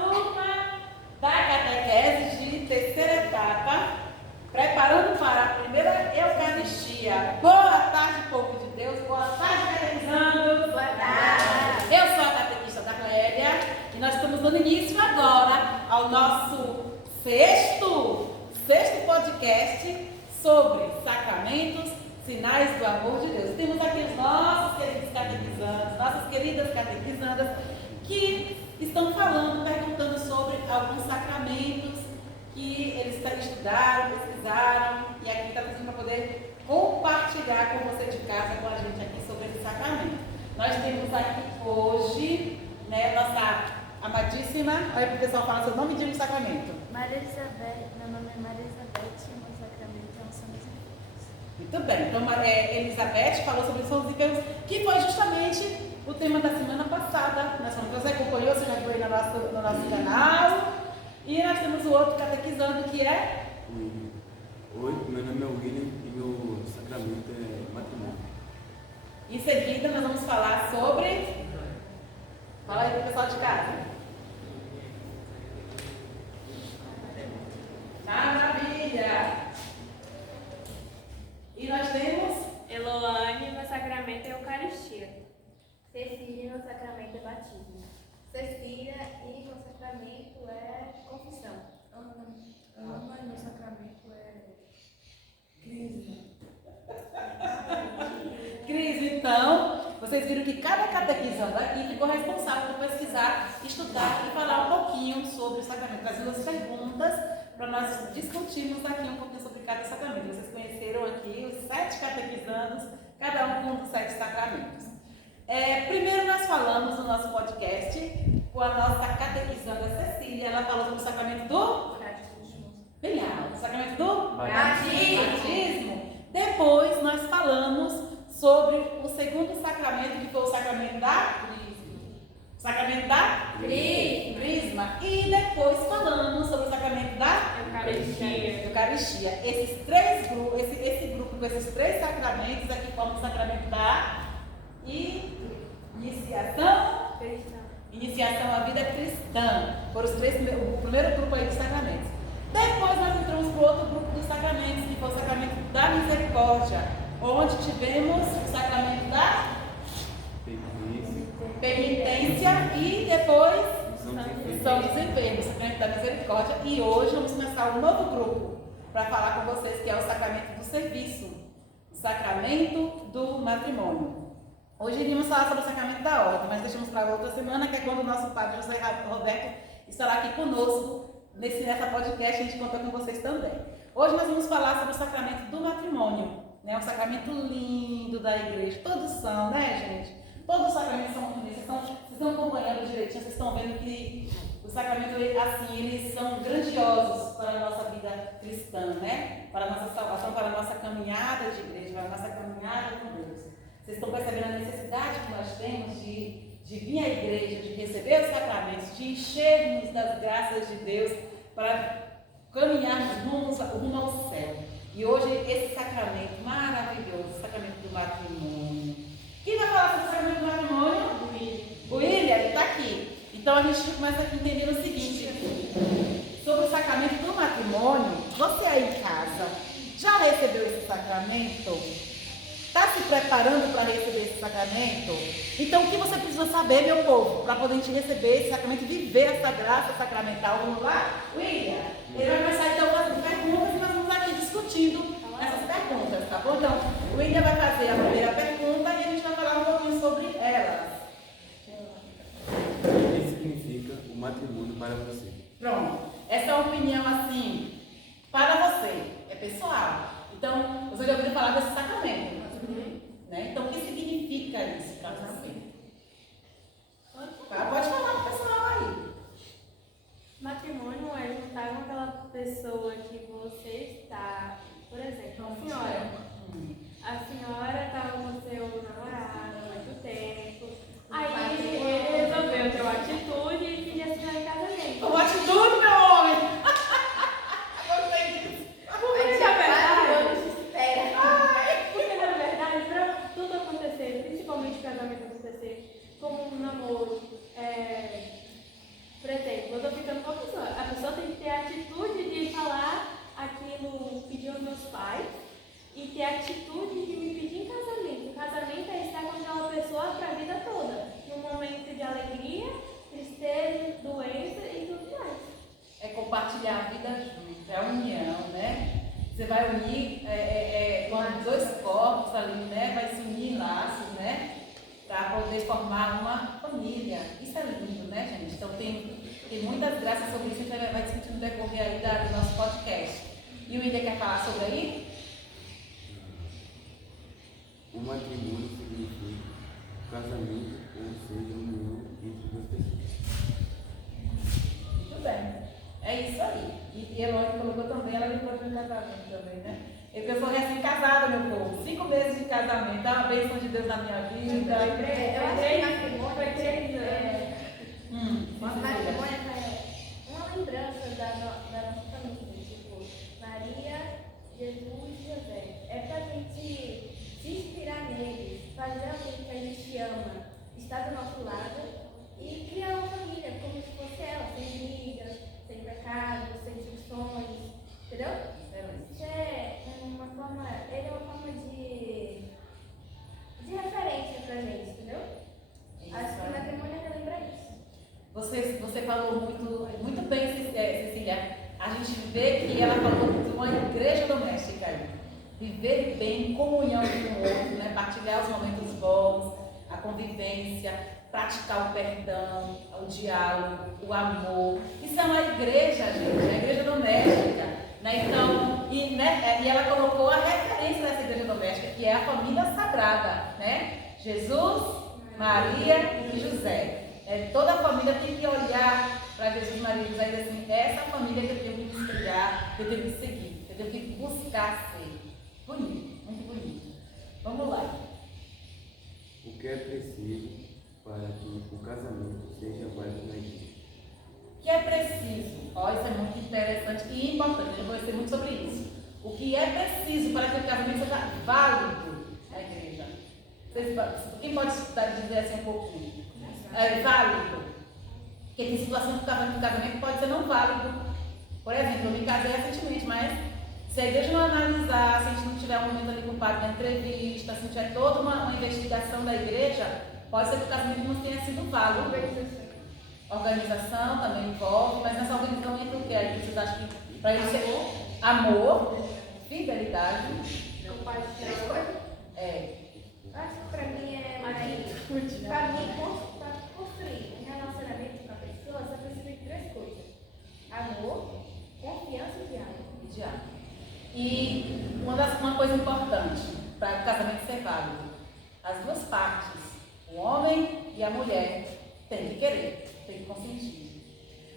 turma da catequese de terceira etapa, preparando para a primeira Eucaristia. Boa tarde, povo de Deus. Boa tarde, catequizandos. Boa tarde. Eu sou a catequista da Clélia e nós estamos dando início agora ao nosso sexto podcast sobre sacramentos, sinais do amor de Deus. Temos aqui os nossos queridos catequizandos, nossas queridas catequizandas, que estão falando, perguntando sobre alguns sacramentos que eles estudaram, pesquisaram, e aqui está trazendo para poder compartilhar com você de casa, com a gente aqui sobre esse sacramento. Nós temos aqui hoje, nossa amadíssima, olha para o pessoal falar seu nome e o sacramento. Maria Elizabeth, meu nome é Maria Elizabeth e o meu sacramento é o São dos Enfermos. Muito bem, então Elizabeth falou sobre os São dos Enfermos, que foi justamente o tema da semana passada. Você acompanhou, você já viu aí no nosso canal. E nós temos o outro catequizando que é? Oi, meu nome é William e meu sacramento é matrimônio. Em seguida nós vamos falar sobre... Fala aí para o pessoal de casa. Maravilha! E nós temos Eloane, meu sacramento é Eucaristia. Cecília, meu sacramento é batismo. Cecília e meu sacramento é confissão. Ana, meu sacramento é crisma. Cris, então, vocês viram que cada catequizando aqui ficou responsável por pesquisar, estudar e falar um pouquinho sobre o sacramento, trazendo as perguntas para nós discutirmos aqui um pouquinho sobre cada sacramento. Vocês conheceram aqui os 7 catequizandos, cada um com um dos 7 sacramentos. Primeiro nós falamos no nosso podcast com a nossa catequizanda Cecília. Ela falou sobre o sacramento do bem alto, o sacramento do batismo. Depois nós falamos sobre o segundo sacramento, que foi o sacramento da crisma. E depois falamos sobre o sacramento da Eucaristia. Esses três grupos, esse grupo com esses 3 sacramentos aqui formam o sacramento da iniciação à vida cristã. Foram o primeiro grupo aí dos sacramentos. Depois nós entramos para o outro grupo dos sacramentos, que foi o sacramento da misericórdia, onde tivemos o sacramento da penitência e depois São dos Enfermos, o sacramento da misericórdia. E hoje vamos começar um novo grupo para falar com vocês, que é o sacramento do serviço, o sacramento do matrimônio. Hoje iríamos falar sobre o sacramento da ordem, mas deixamos para outra semana, que é quando o nosso padre José Roberto estará aqui conosco nessa podcast. A gente conta com vocês também. Hoje nós vamos falar sobre o sacramento do matrimônio, um sacramento lindo da igreja. Todos são, né, gente? Todos os sacramentos são muito lindos. Vocês estão acompanhando direitinho, vocês estão vendo que os sacramentos, assim, eles são grandiosos para a nossa vida cristã, né? Para a nossa salvação, para a nossa caminhada de igreja, para a nossa caminhada com Deus. Vocês estão percebendo a necessidade que nós temos de vir à igreja, de receber os sacramentos, de enchermos das graças de Deus para caminharmos rumo ao céu. E hoje esse sacramento maravilhoso, o sacramento do matrimônio. Quem vai falar sobre o sacramento do matrimônio? O William, ele está aqui. Então a gente começa a entender o seguinte: sobre o sacramento do matrimônio. Você aí em casa já recebeu esse sacramento? Está se preparando para receber esse sacramento? Então o que você precisa saber, meu povo, para poder a gente receber esse sacramento e viver essa graça sacramental? Vamos lá? William, ele vai começar então fazendo perguntas e nós vamos aqui discutindo essas perguntas, tá bom? Então, o William vai fazer a primeira pergunta e a gente vai falar um pouquinho sobre elas. O que significa o matrimônio para você? Pronto. Essa é uma opinião assim, para você, é pessoal. Então, você já ouviu falar desse sacramento, né? Então, o que significa isso para você? Pode falar para o pessoal aí. Matrimônio é juntar com aquela pessoa que você está, por exemplo, a senhora estava com seu namorado há muito tempo, aí ele resolveu ter uma atitude e pedir assinar em casamento. Uma atitude, meu homem! Gostei disso. Porque na verdade, se espera. porque na verdade, para tudo acontecer, principalmente o casamento acontecer, como um namoro Por exemplo, eu tô ficando com a pessoa tem que ter a atitude de falar aquilo, pedir aos meus pais, e ter a atitude de me pedir em casamento. O casamento é estar com aquela pessoa para a vida toda, num momento de alegria, tristeza, doença e tudo mais. É compartilhar a vida junto, é a união, né? Você vai unir com dois corpos ali, né? Vai se unir em laços, né? Para poder formar uma família. Isso é lindo, né, gente? Então tem muitas graças sobre isso, então vai discutir no decorrer aí do nosso podcast. E o William quer falar sobre aí? O matrimônio significa casamento, ou seja, união entre duas pessoas. Muito bem. É isso aí. E Eloy colocou também, ela depois do casamento também, né? Eu sou recém-casada, meu povo. 5 meses de casamento. É uma bênção de Deus na minha vida. Eu acho que matrimônio Foi 3 anos. matrimônio é uma lembrança da nossa família, tipo, Maria, Jesus e José. É pra gente se inspirar neles, fazer alguém que a gente ama, estar do nosso lado e criar uma família como se fosse ela, sem brigas, sem pecado, sem discussões, entendeu? Isso é uma forma, ele é uma forma de referência pra gente, entendeu? Acho que o matrimônio relembra isso. Você falou muito bem, Cecília. A gente vê que ela falou de uma igreja doméstica aí. Viver bem, em comunhão com o outro, né? Partilhar os momentos bons, a convivência, praticar o perdão, o diálogo, o amor. Isso é uma igreja, gente, é a igreja doméstica. Né? Então, e ela colocou a referência dessa igreja doméstica, que é a família sagrada, né? Jesus, Maria e José. Toda a família tem que olhar para Jesus, Maria e José e dizer assim, essa família que eu tenho que me espelhar, eu tenho que seguir, eu tenho que buscar ser. Bonito, muito bonito. Vamos lá. O que é preciso para que o casamento seja válido na igreja? O que é preciso? Isso é muito interessante e importante, eu vou dizer muito sobre isso. O que é preciso para que o casamento seja válido na igreja? Quem pode dizer assim um pouquinho? É válido. Porque tem situações que o casamento pode ser não válido. Por exemplo, eu me casei recentemente, mas se a igreja não analisar, se a gente não tiver um momento ali com o padre na entrevista, se não tiver toda uma investigação da igreja, pode ser que o casamento não tenha sido válido. Organização também envolve, mas nessa organização entra o que? Vocês acham que para isso é amor, fidelidade, Compartilhar. Acho que pra mim é mais. Pra mim, para construir um relacionamento com a pessoa, só precisa de 3 coisas: amor, confiança e diálogo. E uma coisa importante para o casamento ser válido: as duas partes, o homem e a mulher, têm que querer. Tem que consentir.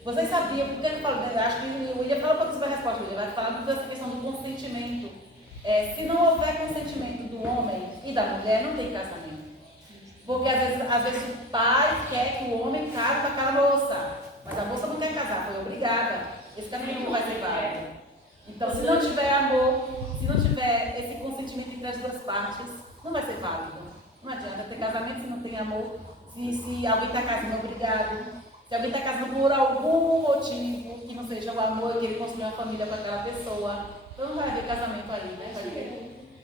Vocês sabiam, porque ele fala, acho que o William fala um pouco sobre a resposta, ele vai falar dessa questão do consentimento. Se não houver consentimento do homem e da mulher, não tem casamento. Porque às vezes o pai quer que o homem case com aquela moça, mas a moça não quer casar, foi obrigada. Esse casamento não vai ser válido. Então, se não tiver amor, se não tiver esse consentimento entre as duas partes, não vai ser válido. Não adianta ter casamento se não tem amor. Se alguém está casando obrigado, se alguém está casando por algum motivo que não seja o amor e que ele construir uma família com aquela pessoa, então não vai haver casamento ali, né?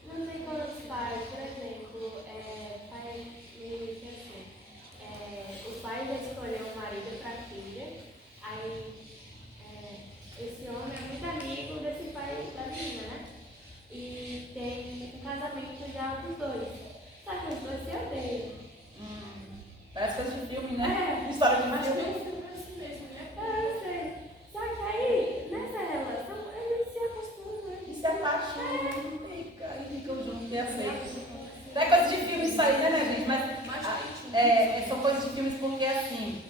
Não tem como os pais, por exemplo, pai meio que assim, o pai já escolheu um marido para a filha, aí esse homem é muito amigo desse pai da menina, né? E tem um casamento já dos dois, só que os dois se odeiam. Parece coisa de filme, né? História de Mas filme. tem filme assim mesmo, né? Eu sei. Só que aí, nessa relação, eles se acostumam. E se apaixonam, e ficam juntos e aceitam. Não é coisa de filme isso aí, né, gente? Mas são coisas de filmes porque, assim,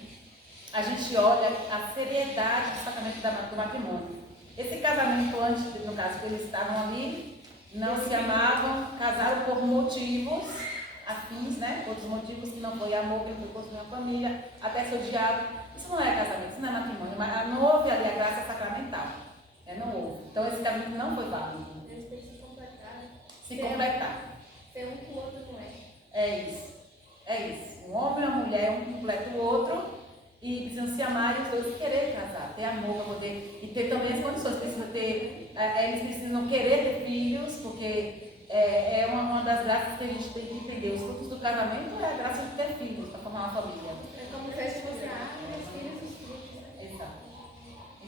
a gente olha a seriedade do sacramento do matrimônio. Esse casamento antes, no caso que eles estavam ali, não se amavam, casaram por motivos afins, né? Outros motivos que não foi amor, que não foi construir uma família, até se odiaram. Isso não é casamento, isso não é matrimônio, mas não houve ali a graça sacramental. Não houve. Então esse casamento não foi válido. Eles têm que se completar. Se completar. Ser um que o outro não é. É isso. Um homem e uma mulher, um completa o outro. e precisam se amar e os dois querer casar, ter amor para poder, e ter também as condições, eles precisam querer ter filhos, porque é uma das graças que a gente tem que entender. Os frutos do casamento é a graça de ter filhos, para formar uma família. É como se fosse a árvore, os filhos e os frutos. Exato.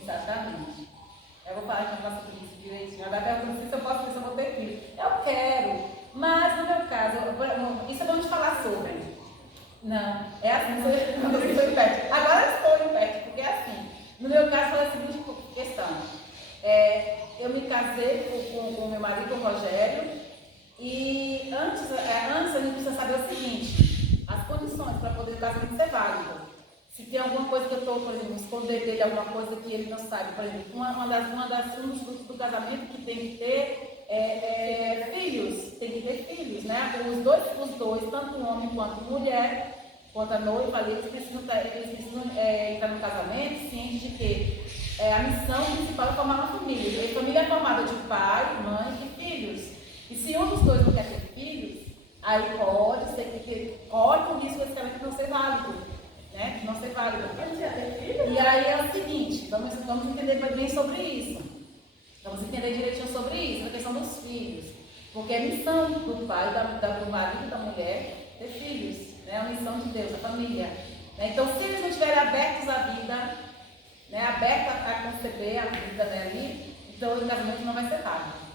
Exatamente. Eu vou falar de uma coisa sobre isso direitinho. Agora pergunto se eu posso ver se eu vou ter filho. Eu quero, mas no meu caso, isso é bom de falar sobre. Não, é assim, quando eu estou em pé. Agora eu estou em pé, porque é assim. No meu caso foi a seguinte questão. Eu me casei com o meu marido, o Rogério, e antes a gente precisa saber o seguinte: as condições para poder o casamento ser válido. Se tem alguma coisa que eu estou, por exemplo, esconder dele, alguma coisa que ele não sabe, por exemplo, um dos frutos do casamento que tem que ter filhos, tem que ter filhos, né? Os dois, tanto o homem quanto a mulher, quanto a noiva, eles precisam entrar no casamento cientes de que a missão principal é formar uma família. E a família é formada de pai, mãe e filhos. E se um dos dois não quer ter filhos, aí pode ser que corre o risco desse casamento não ser válido. Né? Não ser válido. E aí é o seguinte, vamos entender bem sobre isso. Vamos entender direitinho sobre isso, a questão dos filhos. Porque a missão do pai, do marido e da mulher ter filhos. Né? É a missão de Deus, a família. Né? Então, se eles não estiverem abertos à vida, né? Abertos a conceber a vida, né? Ali, então o casamento não vai ser válido.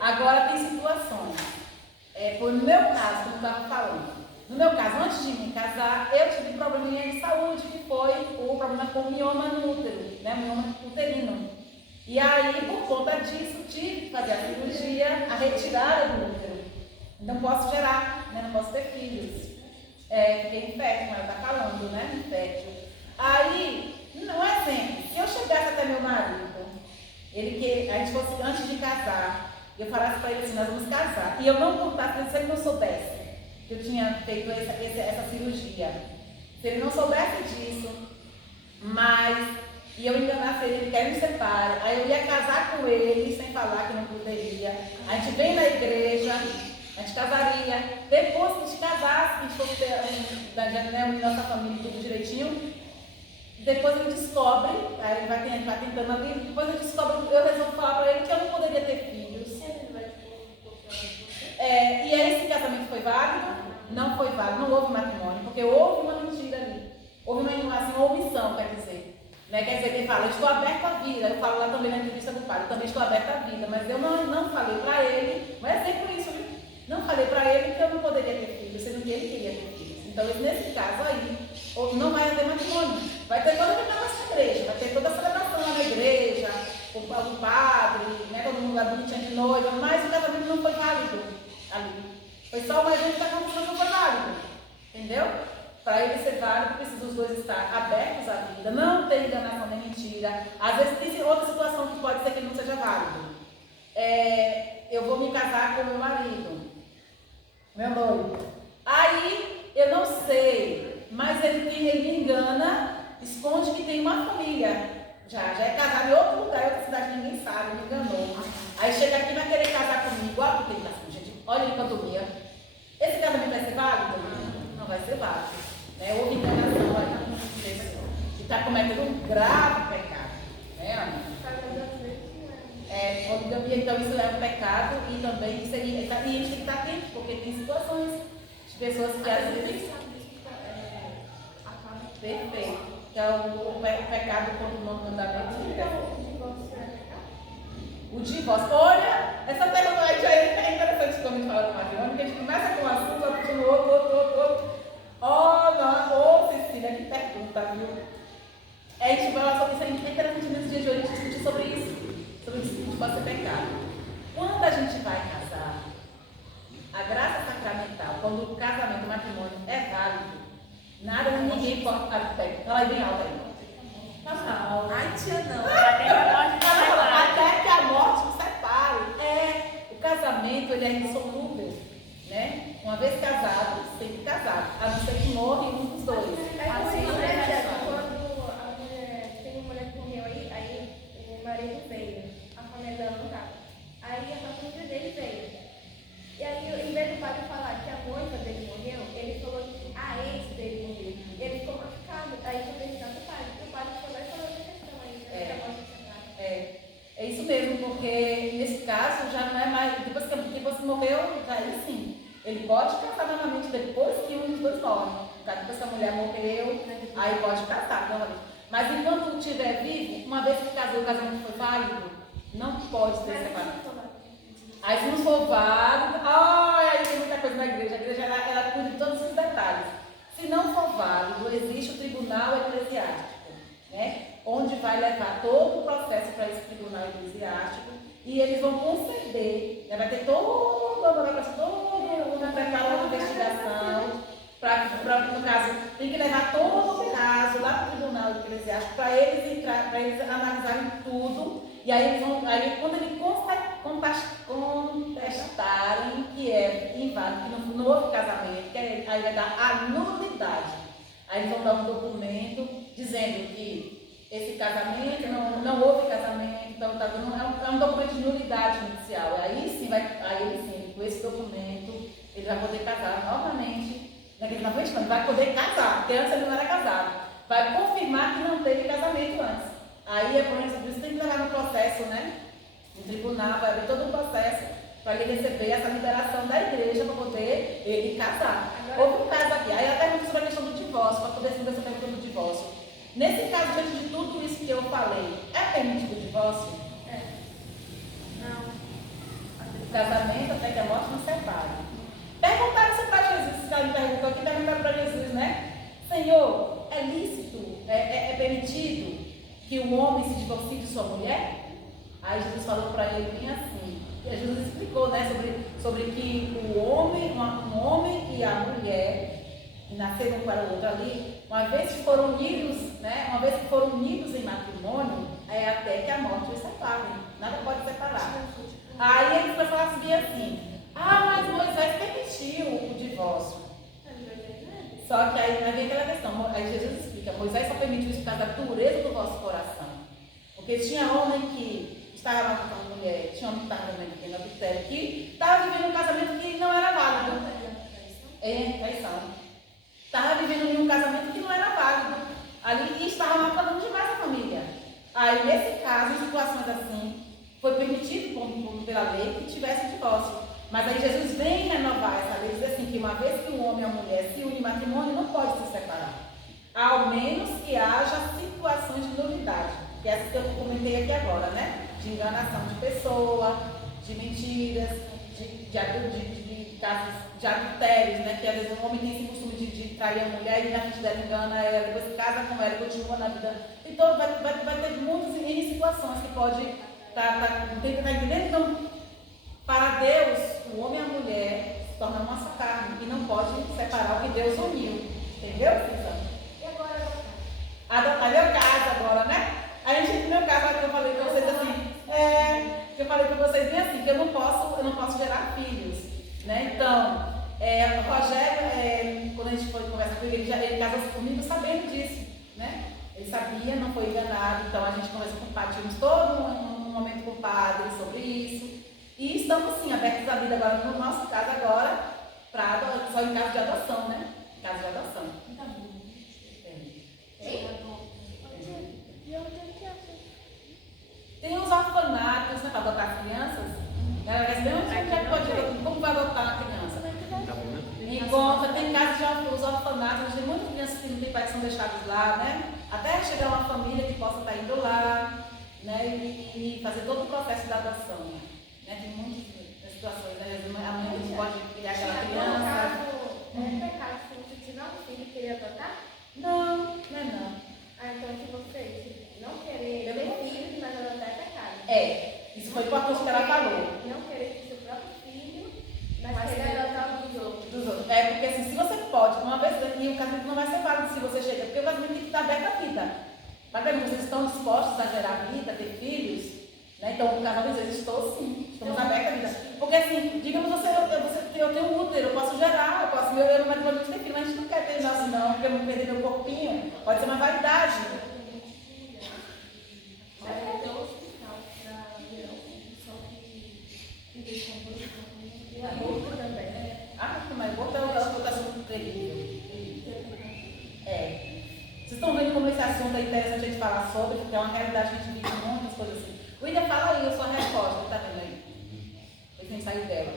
Agora tem situações. Foi no meu caso, como eu estava falando. No meu caso, antes de me casar, eu tive um probleminha de saúde, que foi o problema com o mioma no útero, né? Mioma uterino. E aí, por conta disso, tive que fazer a cirurgia, a retirada do útero. Não posso gerar, né? Não posso ter filhos. Fiquei infértil, mas está falando, né? Infértil. Aí, não é sempre. Se eu chegasse até meu marido, a gente fosse antes de casar, eu falasse para ele assim, nós vamos casar. E eu não contasse, se ele não soubesse que eu tinha feito essa cirurgia. Se ele não soubesse disso, e eu enganasse ele querendo ser pai, aí eu ia casar com ele sem falar que não poderia. A gente vem na igreja, a gente casaria. Depois que a gente casasse, a gente fosse ter nossa família tudo direitinho, depois ele descobre, aí ele vai tentando ali, depois ele descobre, eu resolvo falar para ele que eu não poderia ter filhos. E aí esse casamento foi válido? Não foi válido, não houve matrimônio, porque houve uma mentira ali. Houve uma omissão, quer dizer. Né? Quer dizer, ele fala, eu estou aberto à vida. Eu falo lá também na entrevista do pai, eu também estou aberto à vida, mas eu não falei para ele, mas é sempre isso, viu? Não falei para ele que eu não poderia ter filhos, sendo que ele queria ter filhos. Então, nesse caso aí, não vai haver matrimônio. Vai ter toda a preparação na igreja, vai ter toda a celebração lá na igreja, o padre, né? Todo mundo lá bonitinho de noiva, mas o casamento não foi válido ali. Foi só uma gente que a condição não foi válido. Entendeu? Para ele ser válido, precisa os dois estar abertos à vida, não ter enganação nem mentira. Às vezes tem outra situação que pode ser que ele não seja válido. Eu vou me casar com meu marido, meu noivo. Aí, eu não sei, mas ele me engana, esconde que tem uma família. Já é casado em outro lugar, em outra cidade, ninguém sabe, me enganou. Aí chega aqui e vai querer casar comigo, olha porque ele está assim, gente, olha ele quanto ia. Esse casamento vai ser válido? Não vai ser válido. Houve enganação aí, que está cometendo um grave pecado. Né, Ana? Então isso é um pecado e também isso aí, e a gente tem que estar atento, porque tem situações de pessoas que às vezes. Perfeito. Que é o pecado contra o mandamento de Deus. O divórcio. Olha, essa pergunta aí já é interessante quando a gente fala do matrimônio, porque a gente começa com um assunto, vai puxando outro. Cecília, que pergunta, viu? A gente vai falar sobre isso, é interessante nesse dia de hoje a gente discutir sobre isso. Sobre isso que pode ser pecado. Quando a gente vai casar, a graça sacramental, quando o casamento, o matrimônio é válido, nada, ninguém pode ficar de pé. Fala aí bem alto aí. Não. Ai, tia, não. Até que a morte nos separe. O casamento, ele é insolúvel, né? Uma vez casado, sempre casado. A não ser que morre um dos dois. Assim, quando a mulher, tem uma mulher que morreu aí o marido veio, a família dela não estava. Aí a família dele veio. E aí, em vez do padre falar que a noiva dele morreu, ele falou que a ex dele morreu. E ele ficou machucado. Aí foi perguntar pro pai. pode casar novamente depois que um dos dois morre. Depois que a mulher morreu, aí pode casar novamente. Mas enquanto estiver vivo, uma vez que casou, o casamento foi válido, não pode ser separado. Aí se não for válido, aí tem muita coisa na igreja. A igreja ela cuida de todos os detalhes. Se não for válido, existe o tribunal eclesiástico, né? Onde vai levar todo o processo para esse tribunal eclesiástico e eles vão conceder, né? Vai ter toda uma preparação de investigação, no caso, tem que levar todo o caso lá para o tribunal eclesiástico para eles analisarem tudo. E aí, quando eles contestarem que é inválido, que não houve casamento, aí vai dar a nulidade. Aí eles vão dar um documento dizendo que esse casamento, não houve casamento, então é um documento de nulidade judicial. Aí sim, com esse documento, ele vai poder casar novamente. Ele vai poder casar, porque antes ele não era casado. Vai confirmar que não teve casamento antes. Aí é por isso tem que levar no processo, né? No tribunal, vai abrir todo o processo para ele receber essa liberação da igreja para poder ele casar. Houve um caso aqui, aí ela pergunta sobre a questão do divórcio, para poder responder essa pergunta do divórcio. Nesse caso, diante de tudo isso que eu falei, é permitido o divórcio? Não. O casamento até que a morte não separe. Perguntaram isso para Jesus, esse cara me perguntou aqui, perguntaram para Jesus, né? Senhor, é lícito, é permitido que o homem se divorcie de sua mulher? Aí Jesus falou para ele bem assim, Jesus explicou, né, sobre que o homem, um homem e a mulher, que nasceram um para o outro ali, uma vez que foram unidos, né, em matrimônio, é até que a morte os separe, nada pode separar. Aí eles falaram assim, mas Moisés permitiu o divórcio. Só que aí vem aquela questão, aí Jesus explica, Moisés só permitiu isso por causa da dureza do vosso coração. Porque tinha homem que estava com a mulher, tinha homem que estava vivendo adultério, que estava vivendo um casamento que não era válido. Traição. Estava vivendo um casamento que não era válido. Ali e estava matando demais a família. Aí nesse caso, em situações assim, foi permitido pela lei que tivesse divórcio. Mas aí Jesus vem renovar essa lei, diz assim, que uma vez que um homem e uma mulher se unem em matrimônio, não pode se separar. Ao menos que haja situações de nulidade, que é essa que eu comentei aqui agora, né? De enganação de pessoa, de mentiras, de casos de adultérios, né? Que às vezes um homem tem esse costume de trair a mulher e na frente dela engana ela, depois se casa com ela, continua na vida. Então vai ter muitas situações que pode estar entendendo? Então, para Deus, o homem e a mulher se tornam uma só carne e não pode separar o que Deus uniu. Entendeu, Cícero? E agora Adotar meu caso agora, né? A gente, no meu caso, que eu falei para vocês assim, que eu falei para vocês bem assim, que eu não posso gerar filhos, né? Então, o Rogério, quando a gente foi conversar com ele, ele casou comigo sabendo disso, né? Ele sabia, não foi enganado, então a gente conversou com o padre, tivemos todo um momento com o padre sobre isso. E estamos sim abertos à vida agora, no nosso caso agora, só em caso de adoção, né? Em caso de adoção. Tá bom. Tem os orfanatos, né, para adotar crianças. Como vai adotar uma criança? Encontra, tem casos de os orfanatos, tem muitas crianças que não têm pai que são deixados lá, né? Até chegar uma família que possa estar indo lá, né? E fazer todo o processo da adoção. Né? Tem muitas situações, né? A mãe não pode criar aquela criança. É pecado se você tiver um filho e querer adotar? Não, não. Então se você não querer ter filho, mas adotar é pecado. Isso foi importante que ela falou. Não querer ter seu próprio filho, mas querer adotar um dos outros. Porque assim, se você pode, uma vez daqui, o casamento não vai ser válido se você chega, porque o casamento tem que estar aberto à vida. Tá vendo? Vocês estão dispostos a gerar vida, ter filhos? Né? Então, o casamento diz, estou sim, estamos abertos à vida. Porque assim, digamos eu tenho um útero, eu posso gerar, eu não vou ter filho, mas a gente não quer ter já assim não, porque eu não perder meu corpinho, pode ser uma vaidade. Mas botar o assunto terrível. Vocês estão vendo como esse assunto é interessante a gente falar sobre, porque é uma realidade que a gente vive muitas coisas assim. William, fala aí a sua resposta, tá vendo aí? Ele tem que sair dela.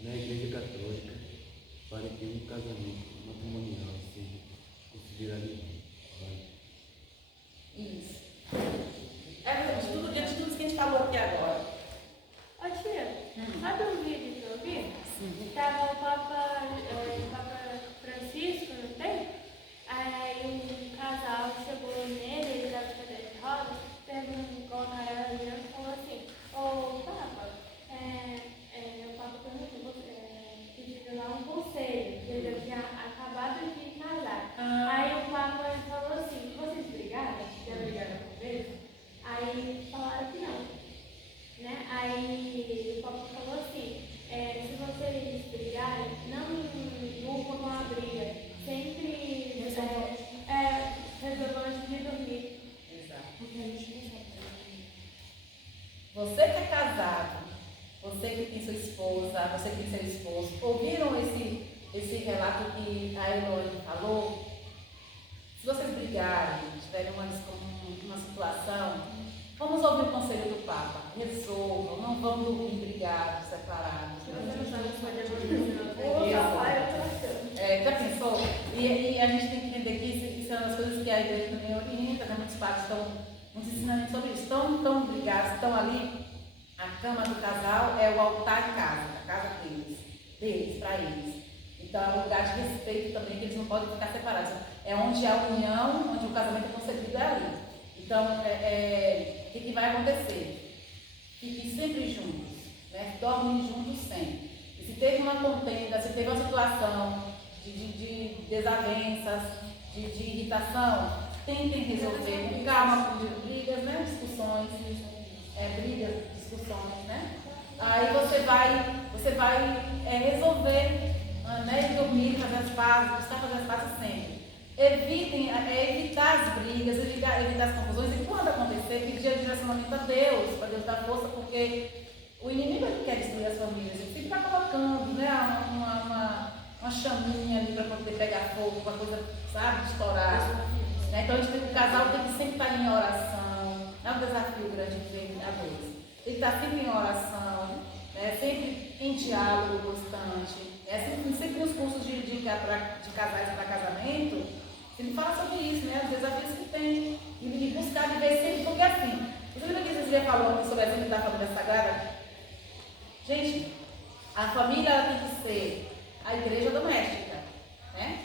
Na igreja católica, para que um casamento matrimonial seja considerado válido. Isso. De tudo que a gente falou aqui agora. Ô tia, sabe um vídeo que eu vi? Estava o Papa Francisco, não tem? Aí um casal chegou nele, ele estava de cadeira de rodas, colocaram ela ali e falou assim, ô Papa, o Papa perguntou, pediu lá um conselho, que ele tinha acabado de casar. Aí o Papa falou assim, vocês brigaram? Já brigaram com ele? Aí falaram que não. Né? Aí o Papa falou assim, se vocês brigarem, não durmam com a briga, sempre resolvam antes de dormir. Exato. Porque a gente não sabe. Você que é casado, você que tem sua esposa, você que tem seu esposo, ouviram esse relato que a Eloy falou? Se vocês brigarem, tiverem uma situação, vamos ouvir o conselho do Papa. Resolvam, não vamos dormir brigados, separados. Já pensou? E a gente tem que entender que isso é uma das coisas que a igreja também orienta, né? Muitos padres estão nos ensinando sobre isso. Estão brigados, estão ali. A cama do casal é o altar de casa, a casa deles, para eles. Então é um lugar de respeito também, que eles não podem ficar separados. É onde a união, onde o casamento é concebido, é ali. Então, o que vai acontecer? Fiquem sempre juntos, né? Dormem juntos sempre. E se teve uma contenda, se teve uma situação de desavenças, de irritação, tentem resolver com calma, brigas, né? Discussões, discussões, né? Aí você vai resolver, né? E dormir, fazer as pazes, buscar fazer as pazes sempre. Evitar as brigas, evitar as confusões, e quando acontecer, pedir direcionamento a Deus, para Deus dar força, porque o inimigo quer destruir as famílias, ele fica colocando, né, uma chaminha ali para poder pegar fogo, para a coisa, sabe, estourar. Né? Então o casal tem que sempre estar em oração, é um desafio grande que vem a Deus. Ele está sempre em oração, né? Sempre em diálogo constante. Sempre nos cursos de casais para casamento, sempre fala sobre isso, né? Os desafios que tem. E buscar viver sempre, porque assim, você lembra que Jesus falou aqui sobre a vida da família sagrada? Gente, a família ela tem que ser a igreja doméstica, né?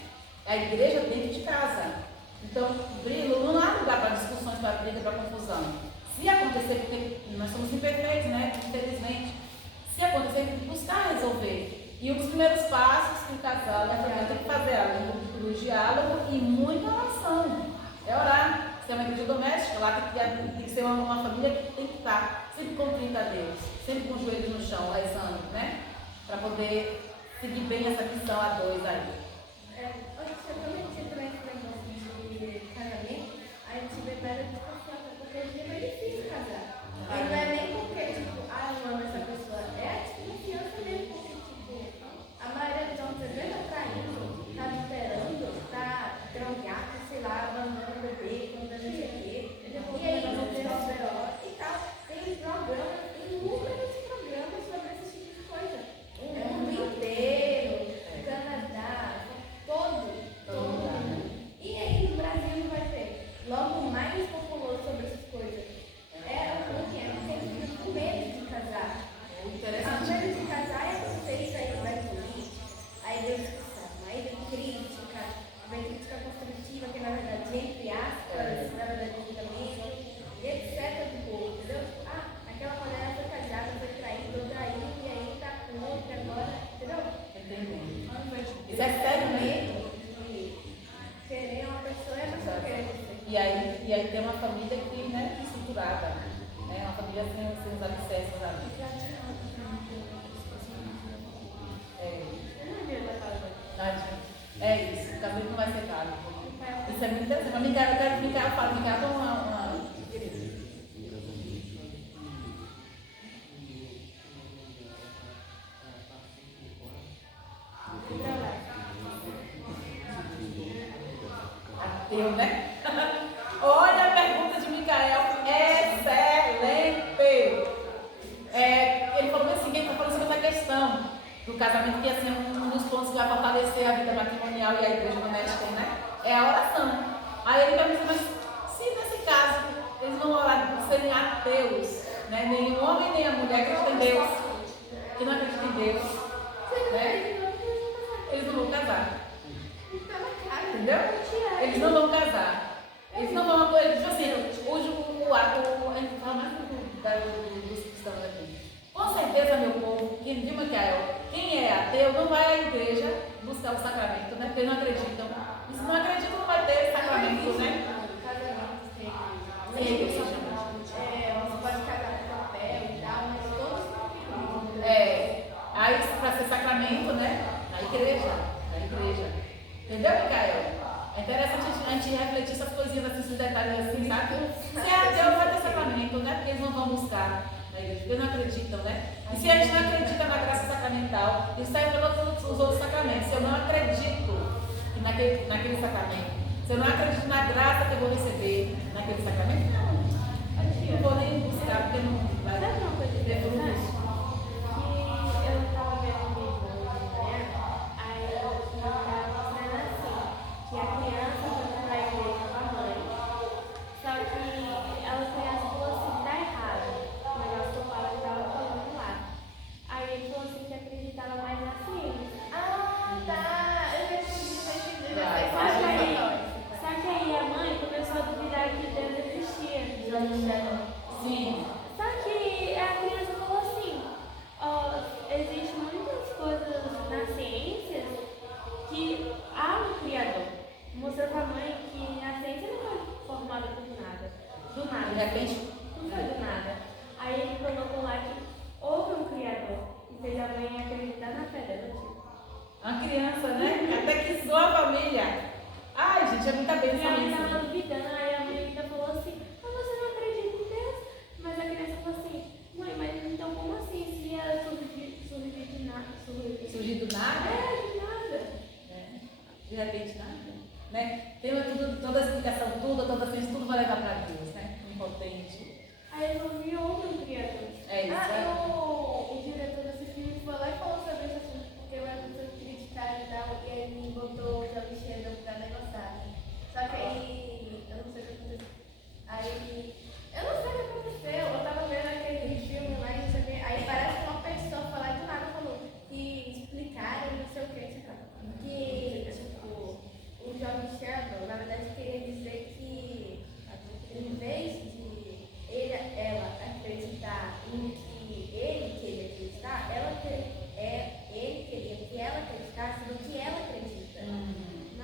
A igreja dentro de casa. Então, não há lugar para discussões, para briga, para confusão. Se acontecer, porque nós somos imperfeitos, né? Infelizmente, se acontecer, tem que buscar resolver. E um dos primeiros passos que o casal e a família tem que fazer é o diálogo e muita oração. É orar. Se é uma igreja doméstica, lá tem que ser uma família que tem que estar sempre contrita a Deus, sempre com o joelho no chão, rezando, né? Para poder seguir bem essa missão a dois aí. Quando a gente entra nesse negócio de casamento, a gente vê várias desconfianças, porque a gente é mais difícil casar. E não é nem porque, tipo, eu amo essa pessoa, é a desconfiança mesmo, porque, tipo, a maioria dos homens, às vezes, tá traindo, tá esperando, tá drogado, sei lá, abandonando o bebê, quando não sei o quê. E aí, não tem e tal. Tem programas, inúmeros programas sobre esse tipo de coisa. O mundo inteiro, Canadá, todo. E aí no Brasil não vai ter. Logo mais populoso sobre essas coisas. Porque a gente fica com medo de casar. A medo de casar é você isso aí vai política, aí vem discussão, aí vem crítica construtiva, que na verdade, entre aspas, na verdade, julgamento, e etc. do povo, entendeu? Aquela mulher foi casada, foi traída, ou traiu, e aí tá com outra agora, entendeu? Isso é sério mesmo? Querer uma pessoa e a pessoa querer você. E aí tem uma família que, né, que é estruturada, né? Uma família sem os alicerces ali. É isso, o casamento não vai ser caro. Isso é muito interessante. Mas Micael fala, Micael é uma querida. Ateu, né? Olha a pergunta de Micael, excelente! Ele falou assim, ele está falando sobre essa questão do casamento, que assim, um dos pontos pontos que vai fortalecer a vida matrimonial e a igreja doméstica, né? É a oração. Aí ele pergunta, mas se nesse caso eles vão orar por serem ateus, né? Nem o homem nem a mulher acreditam em Deus, que não acreditam em Deus, né? Eles não vão casar. Entendeu? Eles não vão casar. Eles não vão apoiar. Tipo assim, a gente fala mais dos cristãos aqui. Com certeza, meu povo, de Micael, quem é ateu não vai à igreja buscar o sacramento, né? Porque não acreditam. E se não acreditam, não vai ter sacramento, né? Você pode casar com papel e tal, mas todos Aí para ser sacramento, né? Na igreja. Entendeu, Micael? É interessante a gente refletir essas coisinhas assim, esses detalhes assim, sabe? Se é ateu, vai ter sacramento, né? Porque eles não vão buscar na igreja, porque eles não acreditam, né? E se a gente não acredita na graça sacramental, isso sai para os outros sacramentos. Se eu não acredito naquele sacramento, se eu não acredito na graça que eu vou receber naquele sacramento, não vou nem buscar, porque não vai ter frutos. Eu estava vendo um vídeo hoje de manhã, aí eu estava mostrando assim, que a criança foi para a igreja com a mãe, só que ela falou assim, tá errado, o negócio que o pai estava falando lá. Aí ele falou assim que acreditava mais na ciência. Ah, tá. Eu já entendi. Só que aí a mãe começou a duvidar que Deus existia. Sim. Só que a criança falou assim, existem muitas coisas nas ciências que há um criador. Mostrou pra mãe que a ciência não foi formada por nada. Do nada. De repente, Não foi do nada. Aí ele colocou lá que houve um criador e fez a mãe acreditar na fé dela. Tipo. uma criança, né? Até que zoa a família. Ai, gente, é muita E bênção aí isso. tava duvidando, aí a mãe ainda falou assim, você não acredita em Deus? Mas a criança falou assim, mãe, mas então como assim? Se ia surgir de nada? Surgir do nada? De nada. De repente nada. Né? Tem toda a explicação, toda a ciência, tudo vai levar para Deus, né? Impotente. Aí eu vi outro criador. É isso. O diretor desse filme foi lá e falou sobre esse assunto, porque eu era muito criticado e tal, e ele me botou o Jovem Sheldon pra negociar. Só que aí, eu não sei o que aconteceu. Aí, eu não sei o que aconteceu, eu tava vendo aquele filme lá e não sei o que, aí parece que uma pessoa foi lá e do nada falou que explicaram não sei o que, que, tipo, o Jovem Sheldon, na verdade, queria dizer que, em vez de ela acreditar no que ele queria acreditar, ele queria que ela acreditasse no que ela acredita.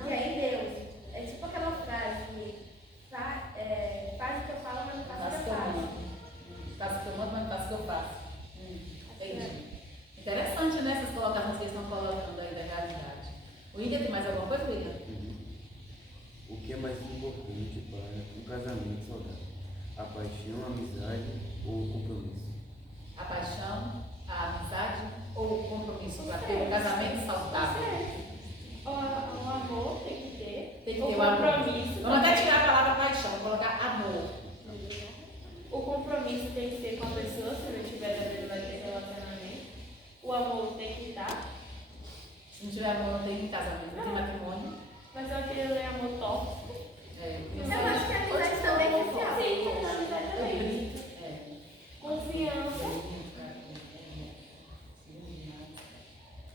Que é em Deus. É tipo aquela frase, faz o que eu falo, mas não faço o que eu faço. Faço o que eu mando, mas não faço o que eu faço. Entendi. Interessante, né? Essas colocações que eles estão colocando aí da realidade. O William tem mais alguma coisa, William? O que é mais importante para um casamento saudável? A paixão, a amizade ou o compromisso? A paixão, a amizade ou o compromisso para ter um casamento saudável? O amor tem que ter. Tem que O ter o amor. compromisso. Vamos até tirar a palavra paixão, vou colocar amor. O compromisso tem que ser com a pessoa, se não tiver, não vai ter relacionamento. O amor tem que estar. Se não tiver amor, não tem casamento, não tem matrimônio. Mas eu queria ler amor tóxico. Eu acho que a amizade também é essencial. Sim, a amizade também. Confiança.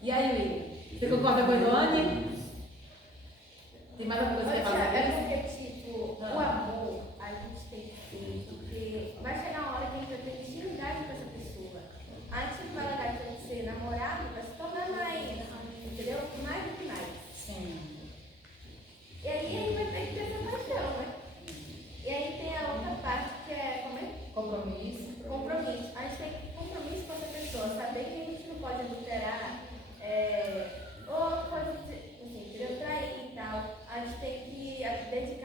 E aí, William? Você concorda com a Ilone? Tem mais alguma coisa que você É fala? porque, tipo, o amor a gente tem que ter, porque vai chegar uma hora que a gente vai ter intimidade com essa pessoa. Antes que vai levar de ser namorado, vai se tornar mais, entendeu? Mais do que mais. Sim. E aí vai ter que ter essa paixão, né? E aí tem a outra parte que é, como é? Compromisso. Compromisso. A gente tem que ter compromisso com essa pessoa, saber que a gente não pode adulterar, ou pode, assim, entendeu? Trair e tal. A gente tem que dedicar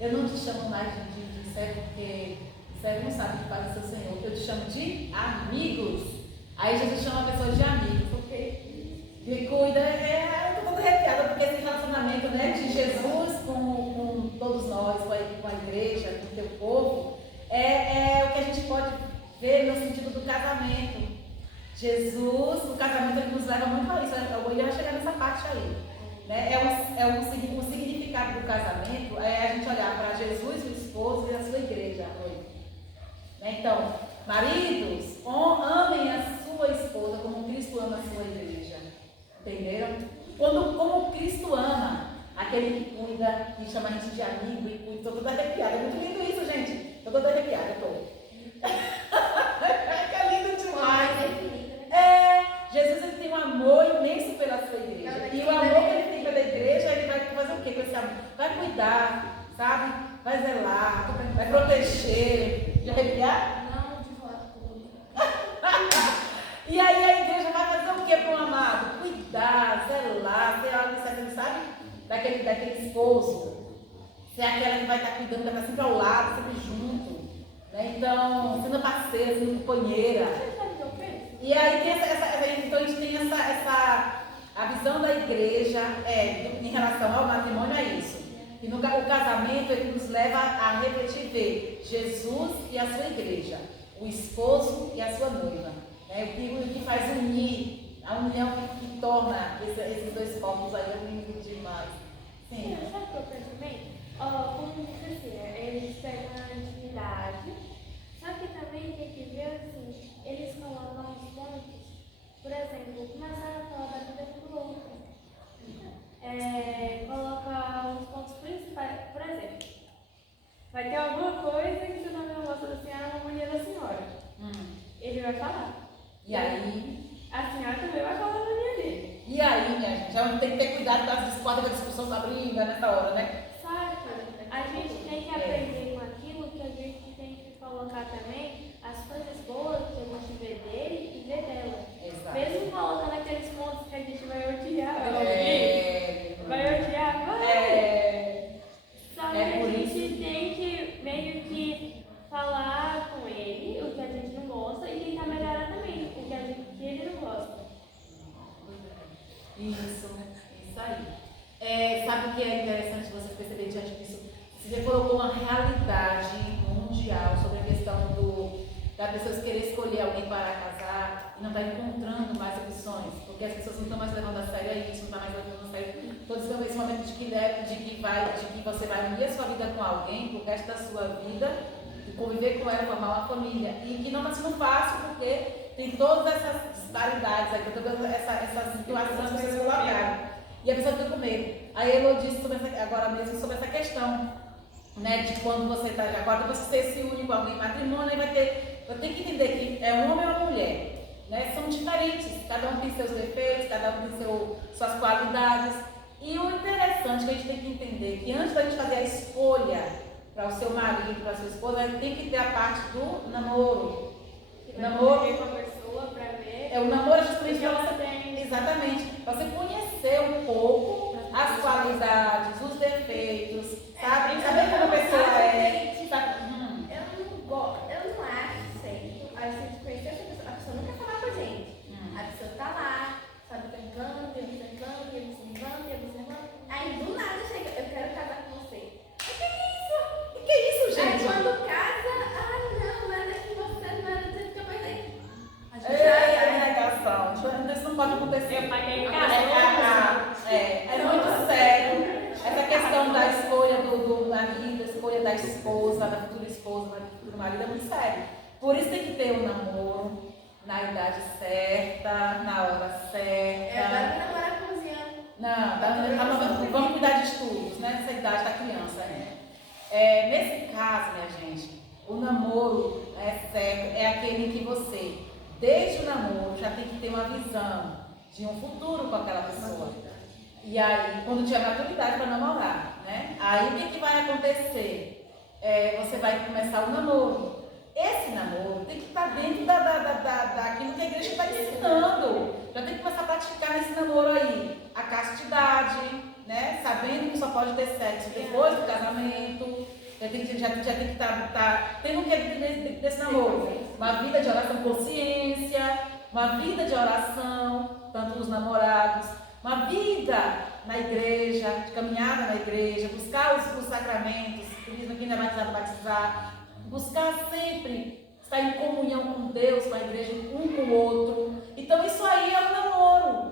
Eu não te chamo mais de servo, porque servo não sabe o que faz o seu Senhor. Eu te chamo de amigos. Aí Jesus chama a pessoa de amigos, porque me cuida. Eu estou toda arrepiada, porque esse relacionamento, né, de Jesus com todos nós, com a igreja, com o teu povo, é o que a gente pode ver no sentido do casamento. Jesus, o casamento, ele nos leva muito a isso. Eu ia chegar nessa parte aí. Né? O significado do casamento é a gente olhar para Jesus, o esposo e a sua igreja. Né? Então, maridos, amem a sua esposa como Cristo ama a sua igreja. Entenderam? Como Cristo ama aquele que cuida, que chama a gente de amigo e cuida. Estou toda arrepiada. É muito lindo isso, gente. Estou toda arrepiada. É lindo demais. Jesus, ele tem um amor imenso pela sua igreja. E o amor que ele tem pela igreja, ele vai fazer o quê com esse amor? Vai cuidar, sabe? Vai zelar, vai proteger. De arrepiar? Não, de falar tudo. E aí a igreja vai fazer o quê para o amado? Cuidar, zelar, ser algo, sabe? Daquele esposo. Ser aquela que vai estar cuidando, vai estar sempre ao lado, sempre junto. Né? Então, sendo parceira, sendo companheira. E aí então a gente tem a visão da igreja em relação ao matrimônio é isso. E o casamento ele nos leva a repetir ver Jesus e a sua igreja, o esposo e a sua noiva. Né? O que faz unir, a união que torna esses dois corpos aí unidos demais. Sim. Sabe o que eu penso também? Como disse assim, eles pegam a intimidade, só que também tem que ver assim, eles colocam os pontos, por exemplo, começaram a falar da vida do outro. Coloca os pontos principais, por exemplo, vai ter alguma coisa que você não vai mostrar assim, a mulher da senhora. Ele vai falar. E aí? A senhora também vai falar da mulher dele. E aí, minha gente, já tem que ter cuidado com as discórdias, com a discussão da briga nessa hora, né? Sabe? A gente tem que aprender com aquilo que a gente tem que colocar também as coisas boas que a gente vê dele e vê dela. Exato. Mesmo colocando aqueles pontos que a gente vai odiar, vai odiar, Só que a gente tem que meio que falar com ele o que a gente não gosta e tentar melhorar também o que ele não gosta. Isso aí. Sabe o que é interessante você perceber diante disso? Você colocou uma realidade mundial sobre a questão da pessoa querer escolher alguém para casar e não está encontrando mais opções, porque as pessoas não estão mais levando a sério isso, não estão mais levando a sério todo esse momento de que você vai unir a sua vida com alguém pro resto da sua vida, de conviver com ela, formar uma família, e que não está sendo fácil porque tem todas essas disparidades, todas essas situações que vocês colocaram, e a pessoa fica com medo. A Elo disse agora mesmo sobre essa questão, né, de quando você está de acordo, você se une com alguém em matrimônio, vai ter que entender que é um homem ou uma mulher, né, são diferentes, cada um tem seus defeitos, cada um tem suas qualidades, e o interessante que a gente tem que entender que antes da gente fazer a escolha para o seu marido, para a sua esposa, tem que ter a parte do namoro. Com a pessoa para ver. O namoro é justamente que ela tem. Exatamente, para você conhecer um pouco as qualidades, os defeitos, sabe? Saber como a pessoa é. Eu não acho certo a gente conhecer essa pessoa. A pessoa não quer falar com a gente. A pessoa tá lá, sabe, observando. Aí do nada chega, eu quero casar com você. O que é isso, gente? Aí quando casa, não, mas é que você não era do jeito que eu pensei. Isso não pode acontecer. Eu paguei casa. É muito sério. Essa questão da escolha do marido, da escolha da esposa, da futura esposa, do futuro marido é muito sério. Por isso tem que ter um namoro na idade certa, na hora certa. Agora vai namorar com 11 anos. Não, vamos cuidar de estudos, né? Nessa idade da criança, né? Nesse caso, minha gente, o namoro certo é aquele em que você, desde o namoro, já tem que ter uma visão de um futuro com aquela pessoa. E aí, quando tiver maturidade para namorar, né? Aí o que vai acontecer? Você vai começar o namoro. Esse namoro tem que estar dentro daquilo que a igreja está ensinando. Já tem que começar a praticar nesse namoro aí a castidade, né? Sabendo que só pode ter sexo depois do casamento. já tem que estar tendo o que desse namoro? Uma vida de oração, consciência, uma vida de oração, tanto os namorados, uma vida na igreja, de caminhada na igreja, buscar os sacramentos, turismo aqui não é batizar, buscar sempre estar em comunhão com Deus, com a igreja, um com o outro. Então isso aí é o namoro.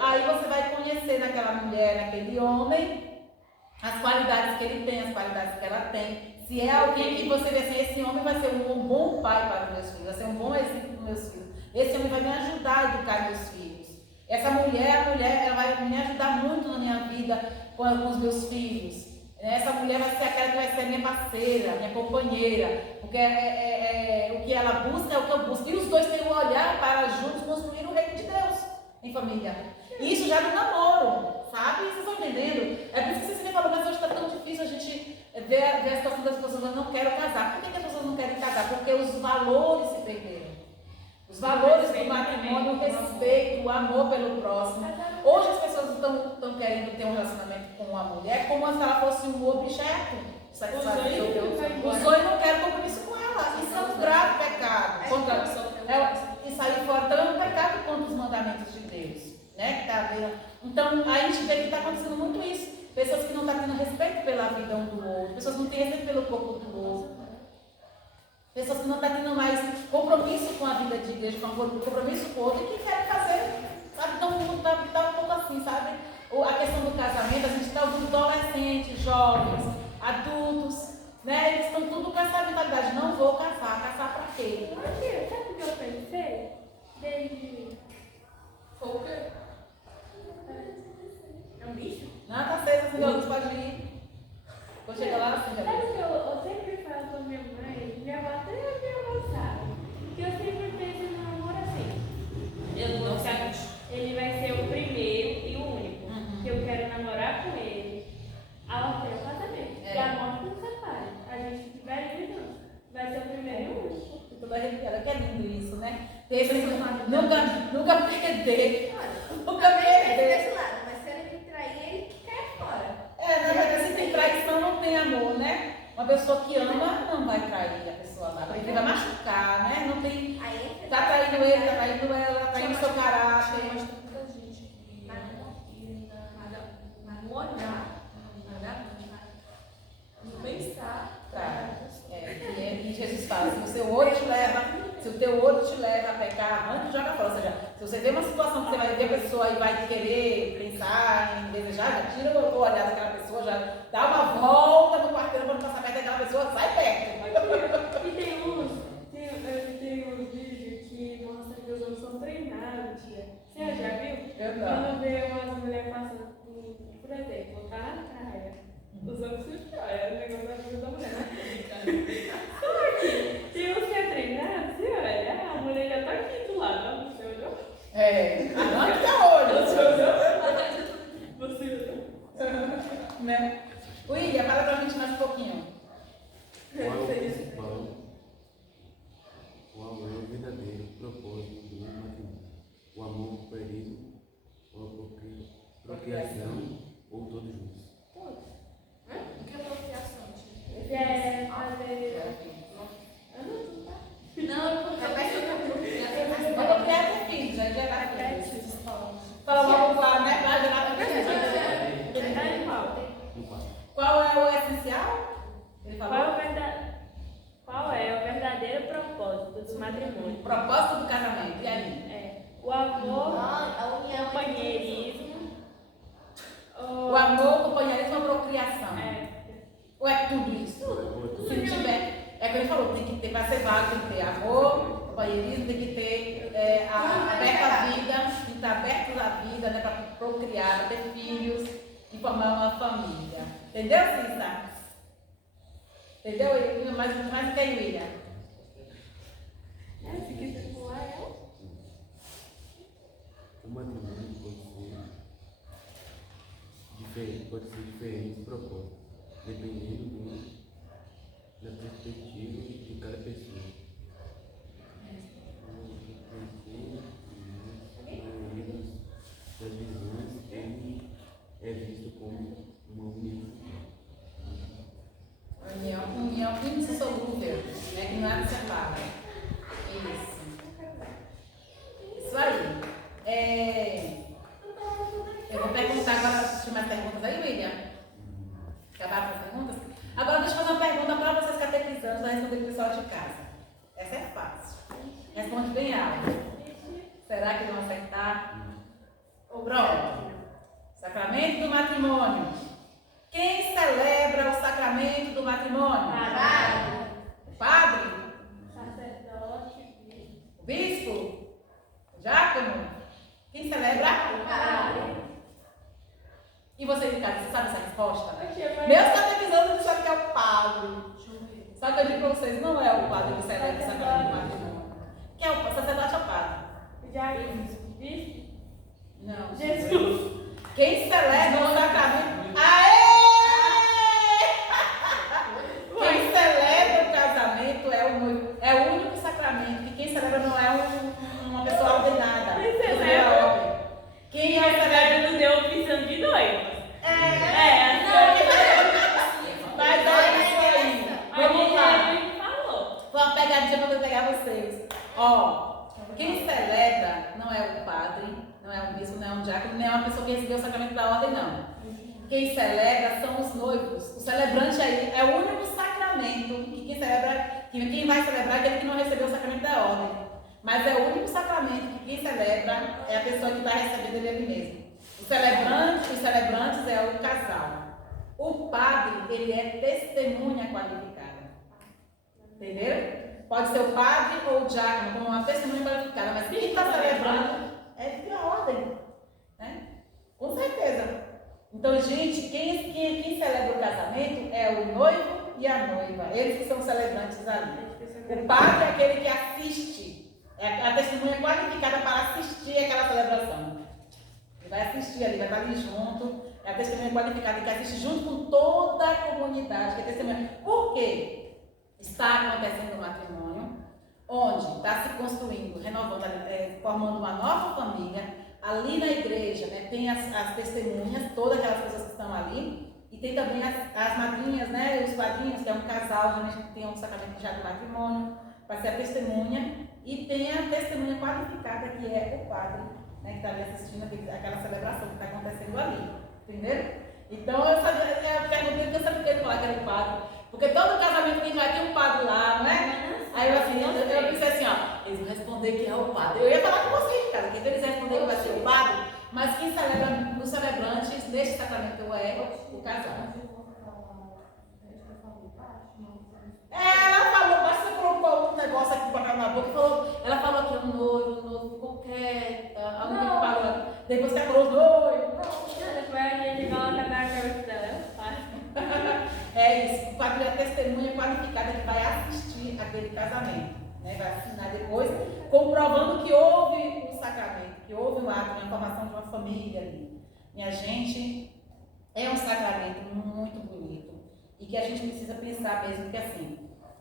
Aí você vai conhecer naquela mulher, naquele homem, as qualidades que ele tem, as qualidades que ela tem. Se é alguém que você vê assim, esse homem vai ser um bom pai para os meus filhos, vai ser um bom exemplo para os meus filhos. Esse homem vai me ajudar a educar meus filhos. Essa mulher, ela vai me ajudar muito na minha vida com os meus filhos. Essa mulher vai ser aquela que vai ser minha parceira, minha companheira, porque o que ela busca é o que eu busco. E os dois têm um olhar para juntos construir o reino de Deus em família. Isso já no namoro, sabe? Vocês estão entendendo? É por isso que você me falou, mas hoje está tão difícil a gente ver a situação das pessoas, eu não quero casar. Por que as pessoas não querem casar? Porque os valores se perderam. Os valores do matrimônio, o respeito, o amor pelo próximo. Hoje as pessoas estão querendo ter um relacionamento com uma mulher como se ela fosse um objeto. Usou e não quer compromisso com ela. Isso é um grave pecado. Isso aí fora também é um pecado contra os mandamentos de Deus. Né? Então a gente vê que está acontecendo muito isso. Pessoas que não estão tendo respeito pela vida um do outro. Pessoas que não têm respeito pelo corpo do outro. Pessoas que não estão tendo mais compromisso com a vida de igreja, compromisso com o outro, e que querem fazer, sabe? Então o mundo está um pouco assim, sabe? A questão do casamento, a gente está ouvindo adolescentes, jovens, adultos, né? Eles estão tudo com essa mentalidade, não vou casar pra quê? Sabe o que eu pensei? Desde... Foi o quê? É um bicho? Não, tá certo, assim, Deus pode ir. Vou chegar lá assim, já. Sabe que eu sempre falo com minha mãe, minha avó até me avançada, que eu sempre penso no namoro assim. Eu não sei. Ele vai ser o primeiro e o único. Que eu quero namorar com ele até o casamento. E a morte não separa. A gente vai junto. Vai ser o primeiro e o único. Toda arrepiada, que é lindo isso, né? Nunca perder. Nunca perder. Desse lado, mas se ele me trair, ele cai fora. Na verdade, se tem traição, não tem amor, né? Uma pessoa que ama não vai trair a pessoa lá, porque vai machucar, né? Não tem. Aí Tá traindo ele, tá traindo ela, tá traindo seu caráter. muita gente que no olhar, no pensar. Tá. E Jesus fala, se o seu olho te leva, se o teu olho te leva a pecar, arranca e joga fora. Ou seja, se você vê uma situação que você vai ver a pessoa e vai querer pensar em desejar, já tira o olhar daquela pessoa, já dá uma volta no quarteirão para não passar perto daquela pessoa, sai perto. E tem uns vídeos que mostra que os homens são treinados, tia. Você já viu? Eu não. Quando vê umas mulheres passando, por exemplo, tá na praia. Os homens se praia, o negócio da vida da mulher, né? Só que tem uns que é treinado, você olha, a mulher já tá aqui do lado, você olhou? Arranca o olho. Você olhou? Você olhou? Né? William, fala pra gente mais um pouquinho. Qual é o principal, qual é o verdadeiro propósito do matrimônio? O amor, o perigo, ou a procriação, ou todos juntos? O que é procriação, gente? É fazer. Não, eu não quero. Mas eu quero ter filhos, já gerar filhos. Fala logo lá, né? Vai gerar filhos. É qual? No quarto. Qual é o essencial? Ele falou. Qual é o verdadeiro propósito do matrimônio? O propósito do casamento. E aí? O amor, A união. companheirismo. O amor, o companheirismo e a procriação. É. Ou é tudo isso? Se não tiver, é como ele falou, tem que ter, para ser válido, tem que ter amor, companheirismo, tem que ter aberto a vida, tem que estar aberto à vida, né, para procriar, para ter filhos e formar uma família. Entendeu, Cissa? Entendeu? Mais do que a William. Se quiser pular, é O matrimônio pode ser diferente de propósito, dependendo da perspectiva de cada pessoa. Das visões, ele é visto como uma união. União. união indissolúvel, né? Que nada separa. Isso. Isso aí. Eu vou perguntar agora, se tiver mais perguntas aí, William. Acabaram as perguntas? Agora deixa eu fazer uma pergunta para vocês catequizantes, para responder o pessoal de casa. Essa é fácil. Responde bem alto. Será que vão acertar? Pronto. Sacramento do matrimônio. Quem celebra o sacramento do matrimônio? Padre. O padre? Sacerdote. O bispo? O diácono? Quem celebra? Padre. E você de casa, você sabe essa resposta? Meus Meus catequizantes sabem que é o padre. Só que eu digo para vocês, não é o padre que celebra o sacramento do matrimônio. Quem é o sacerdote? É o padre. Já bispo? Não. Jesus. Quem celebra o sacramento? Aê! Quem celebra o casamento é o noivo. É o único sacramento. E quem celebra não é uma pessoa ordenada. Quem celebra? Não é homem. Quem é o celebra? Não deu opção de noiva. Mas olha isso aí. Vamos lá. Falou. Foi uma pegadinha para eu pegar vocês. Ó, quem celebra não é o padre, não é um bispo, não é um diácono, nem é uma pessoa que recebeu o sacramento da ordem, não. Quem celebra são os noivos. O celebrante aí é o único sacramento que quem celebra, quem vai celebrar é aquele que não recebeu o sacramento da ordem. Mas é o único sacramento que quem celebra é a pessoa que está recebendo ele mesmo. Os celebrantes é o casal. O padre, ele é testemunha qualificada. Entenderam? Pode ser o padre ou o diácono como uma testemunha qualificada, mas quem está celebrando é de ordem. Né? Com certeza. Então, gente, quem celebra o casamento é o noivo e a noiva. Eles que são celebrantes ali. O padre é aquele que assiste. É a testemunha qualificada para assistir aquela celebração. Ele vai assistir ali, vai estar ali junto. É a testemunha qualificada que assiste junto com toda a comunidade. Que é testemunha. Por quê? Está acontecendo um matrimônio, onde está se construindo, renovando, formando uma nova família. Ali na igreja, né, tem as testemunhas, todas aquelas pessoas que estão ali, e tem também as madrinhas, né, os padrinhos, que é um casal, realmente tem um sacramento já do matrimônio, para ser a testemunha, e tem a testemunha qualificada, que é o padre, né, que está ali assistindo aquela celebração que está acontecendo ali, entenderam? Então eu perguntei porque eu sabia que ele falava que era o padre, porque todo casamento que vai ter um padre lá, não é? Aí eu pensei assim, ó, eles vão responder que é o padre. Eu ia falar com vocês, cara, que eles responder que vai ser o padre, mas quem celebra, os celebrantes deste sacramento é o casal. Ela falou, mas você colocou um negócio aqui com a na boca e falou, ela falou que é um noivo qualquer, alguém que falou, depois que ela falou noivo. Depois a gente coloca na cabeça dela, é o padre. É isso, o padre é a testemunha qualificada que vai assistir aquele casamento, né? Vai assinar depois, comprovando que houve um sacramento, que houve um ato, uma formação de uma família ali. Minha gente, é um sacramento muito bonito e que a gente precisa pensar mesmo que assim,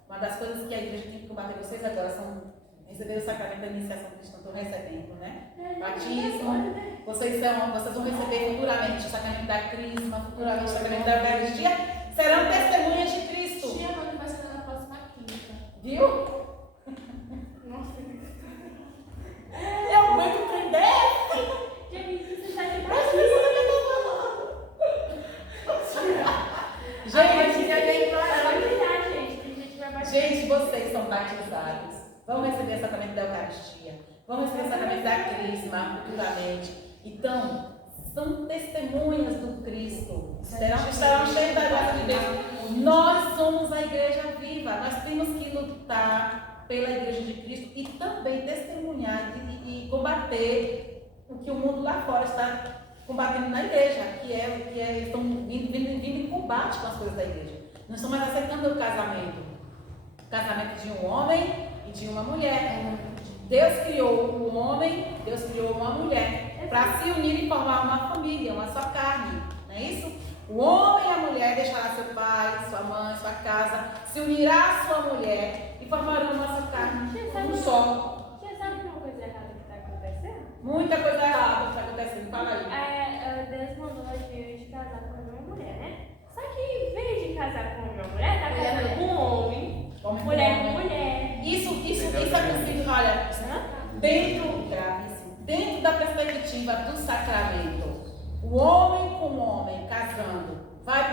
uma das coisas que a igreja tem que combater, vocês agora são receber o sacramento da iniciação cristã, estão recebendo, né? Batismo, vocês vão receber futuramente o sacramento da crisma, futuramente o sacramento da Eucaristia, serão testemunhas de Cristo. Tia, mas vai ser na próxima quinta. Viu? Nossa. Eu aguento prender! Gente, você tá de Presta atenção no que eu tô falando. Gente, vocês são batizados, vão receber o sacramento da Eucaristia, vão receber o sacramento da crisma futuramente. Então, são testemunhas do Cristo. Estarão cheios da graça de Deus. Nós somos a igreja viva. Nós temos que lutar pela igreja de Cristo e também testemunhar e combater o que o mundo lá fora está combatendo na igreja, eles estão vindo em combate com as coisas da igreja. Não estão mais aceitando o casamento. O casamento de um homem e de uma mulher. Deus criou o homem, Deus criou uma mulher para se unir e formar uma família, uma só carne, não é isso? O homem e a mulher deixará seu pai, sua mãe, sua casa, se unirá à sua mulher e formarão uma só carne, um só. Você sabe que uma coisa errada que está acontecendo? Muita coisa errada está acontecendo, fala aí. Deus mandou a gente casar com uma mulher, né? Só que em vez de casar com uma mulher, tá casando com um olha, dentro da perspectiva do sacramento, o homem com o homem casando, vai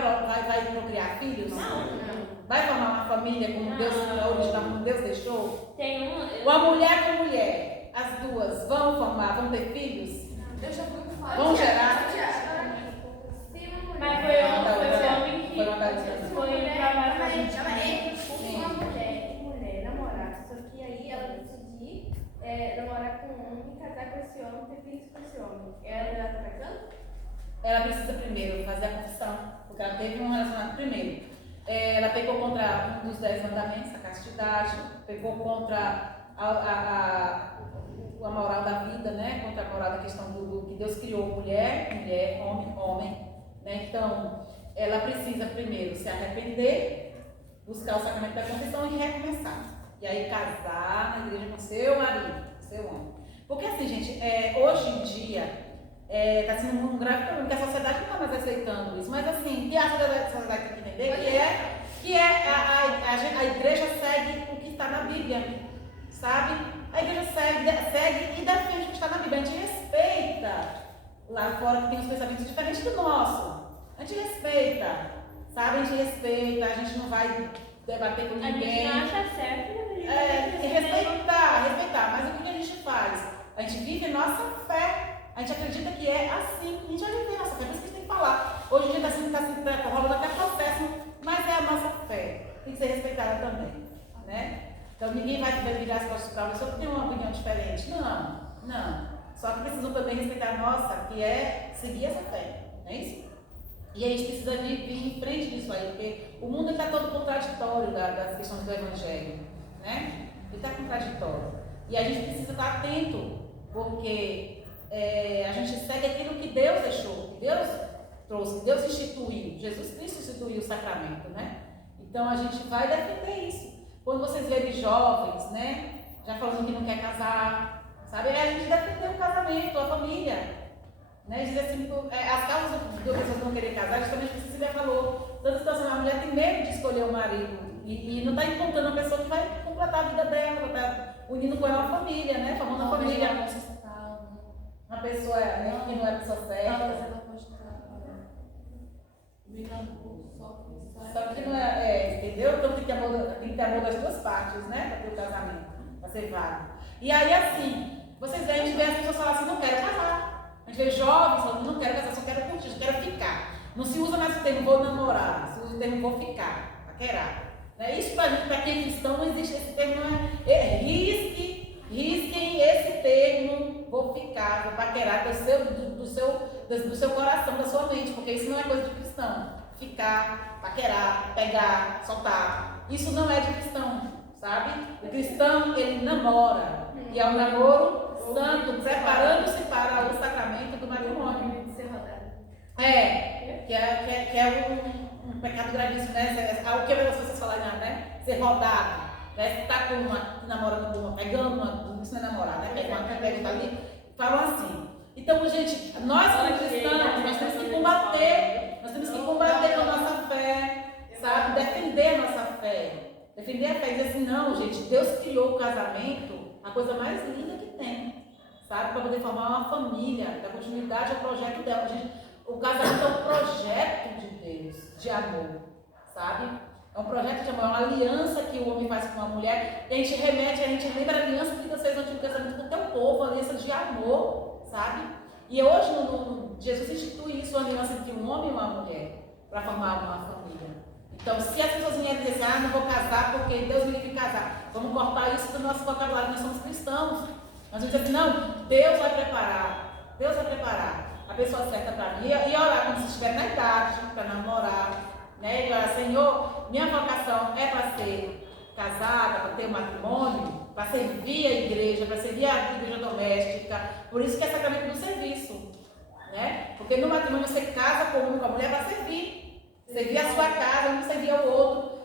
procriar filhos? Não. Vai formar uma família como Deus, como Deus deixou? Tem um. Ou a mulher com mulher, as duas vão ter filhos? Eu já fui com Vão gerar? Mas foi o homem que Foi uma das foi trabalhar. Uma mulher e mulher namorar, só que aí ela decidir namorar com um homem, casar com esse homem, ter filhos com esse homem. Ela tá pecando? Ela precisa primeiro fazer a confissão, porque ela teve um relacionamento primeiro. Ela pecou contra um dos 10 mandamentos, a castidade, pecou contra a moral da vida, né? Contra a moral da questão do que Deus criou, mulher, homem. Né? Então, ela precisa primeiro se arrepender, buscar o sacramento da confissão e recomeçar. E aí casar na igreja com seu marido, seu homem. Porque assim, gente, hoje em dia está sendo um grave problema, que a sociedade não está mais aceitando isso. Mas assim, que a sociedade tem que entender que a igreja segue o que está na Bíblia, sabe? A igreja segue e defende o que está na Bíblia. A gente respeita lá fora que tem os pensamentos diferentes do nosso. A gente respeita, sabe? A gente não vai debater com ninguém. A gente não acha certo, respeitar. Mas o que a gente faz? A gente vive nossa fé. A gente acredita que é assim. A gente vai viver nossa fé. Por isso que a gente tem que falar. Hoje em dia está rolando até processo, mas é a nossa fé. Tem que ser respeitada também, né? Então ninguém vai virar as costas para você porque tem uma opinião diferente. Não. Só que precisam também respeitar a nossa, que é seguir essa fé, não é isso? E a gente precisa de vir em frente disso aí, porque o mundo está todo contraditório das questões do Evangelho, né? Ele está contraditório. E a gente precisa estar atento, porque a gente segue aquilo que Deus deixou, que Deus trouxe, que Deus instituiu. Jesus Cristo instituiu o sacramento, né? Então a gente vai defender isso. Quando vocês verem jovens, né? Já falando que não quer casar, sabe? A gente defender o casamento, a família. Né? Dizer assim, as causas de pessoas não querer casar, justamente o que Cecília falou. Tanta situação, a mulher tem medo de escolher o marido e não está encontrando uma pessoa que vai completar a vida dela, está unindo com ela a família, né? Formando a família. Uma pessoa que não é a pessoa certa. Só que não entendeu? Então tem que ter amor das duas partes, né? Para ter o casamento, para ser válido. E aí assim, vocês veem, a gente vê as pessoas falar assim, não quero casar. A gente vê jovens falando, não quero casar, só quero curtir, só quero ficar. Não se usa mais o termo vou namorar, se usa o termo vou ficar, paquerar. Né? Isso para quem é cristão não existe esse termo, não é. Risquem esse termo, vou ficar, vou paquerar do seu coração, da sua mente, porque isso não é coisa de cristão. Ficar, paquerar, pegar, soltar. Isso não é de cristão, sabe? O cristão, ele namora. E é um namoro santo, preparando-se para o sacramento do matrimônio. Que é um pecado gravíssimo, né? O que vocês falaram, né? Ser rodado, né? Tá com uma, namorando com uma, pegando uma, isso não é namorar, né? Pega uma, pega ali, falam assim. Então, gente, nós como cristãos, nós temos que combater com a nossa fé, sabe? Defender a nossa fé. Defender a fé e dizer assim, não, gente, Deus criou o casamento, a coisa mais linda que tem, sabe? Para poder formar uma família, dar continuidade ao projeto dela. Gente, o casamento é um projeto de Deus, de amor, sabe? É um projeto de amor, é uma aliança que o homem faz com a mulher. E a gente lembra a aliança que Deus fez no Antigo Testamento com o teu povo, a aliança de amor, sabe? E hoje, Jesus institui isso, a aliança entre um homem e uma mulher, para formar uma família. Então, se as pessoas vierem dizer assim, não vou casar porque Deus me livre de casar, vamos cortar isso do nosso vocabulário, nós somos cristãos. Nós vamos dizer assim, não, Deus vai preparar a pessoa certa para mim e orar quando você estiver na idade, para namorar, né? E orar, Senhor, minha vocação é para ser casada, para ter um matrimônio, para servir a igreja, para servir a igreja doméstica, por isso que é sacramento do serviço, né? Porque no matrimônio você casa com a mulher para servir a sua casa, não servir ao outro.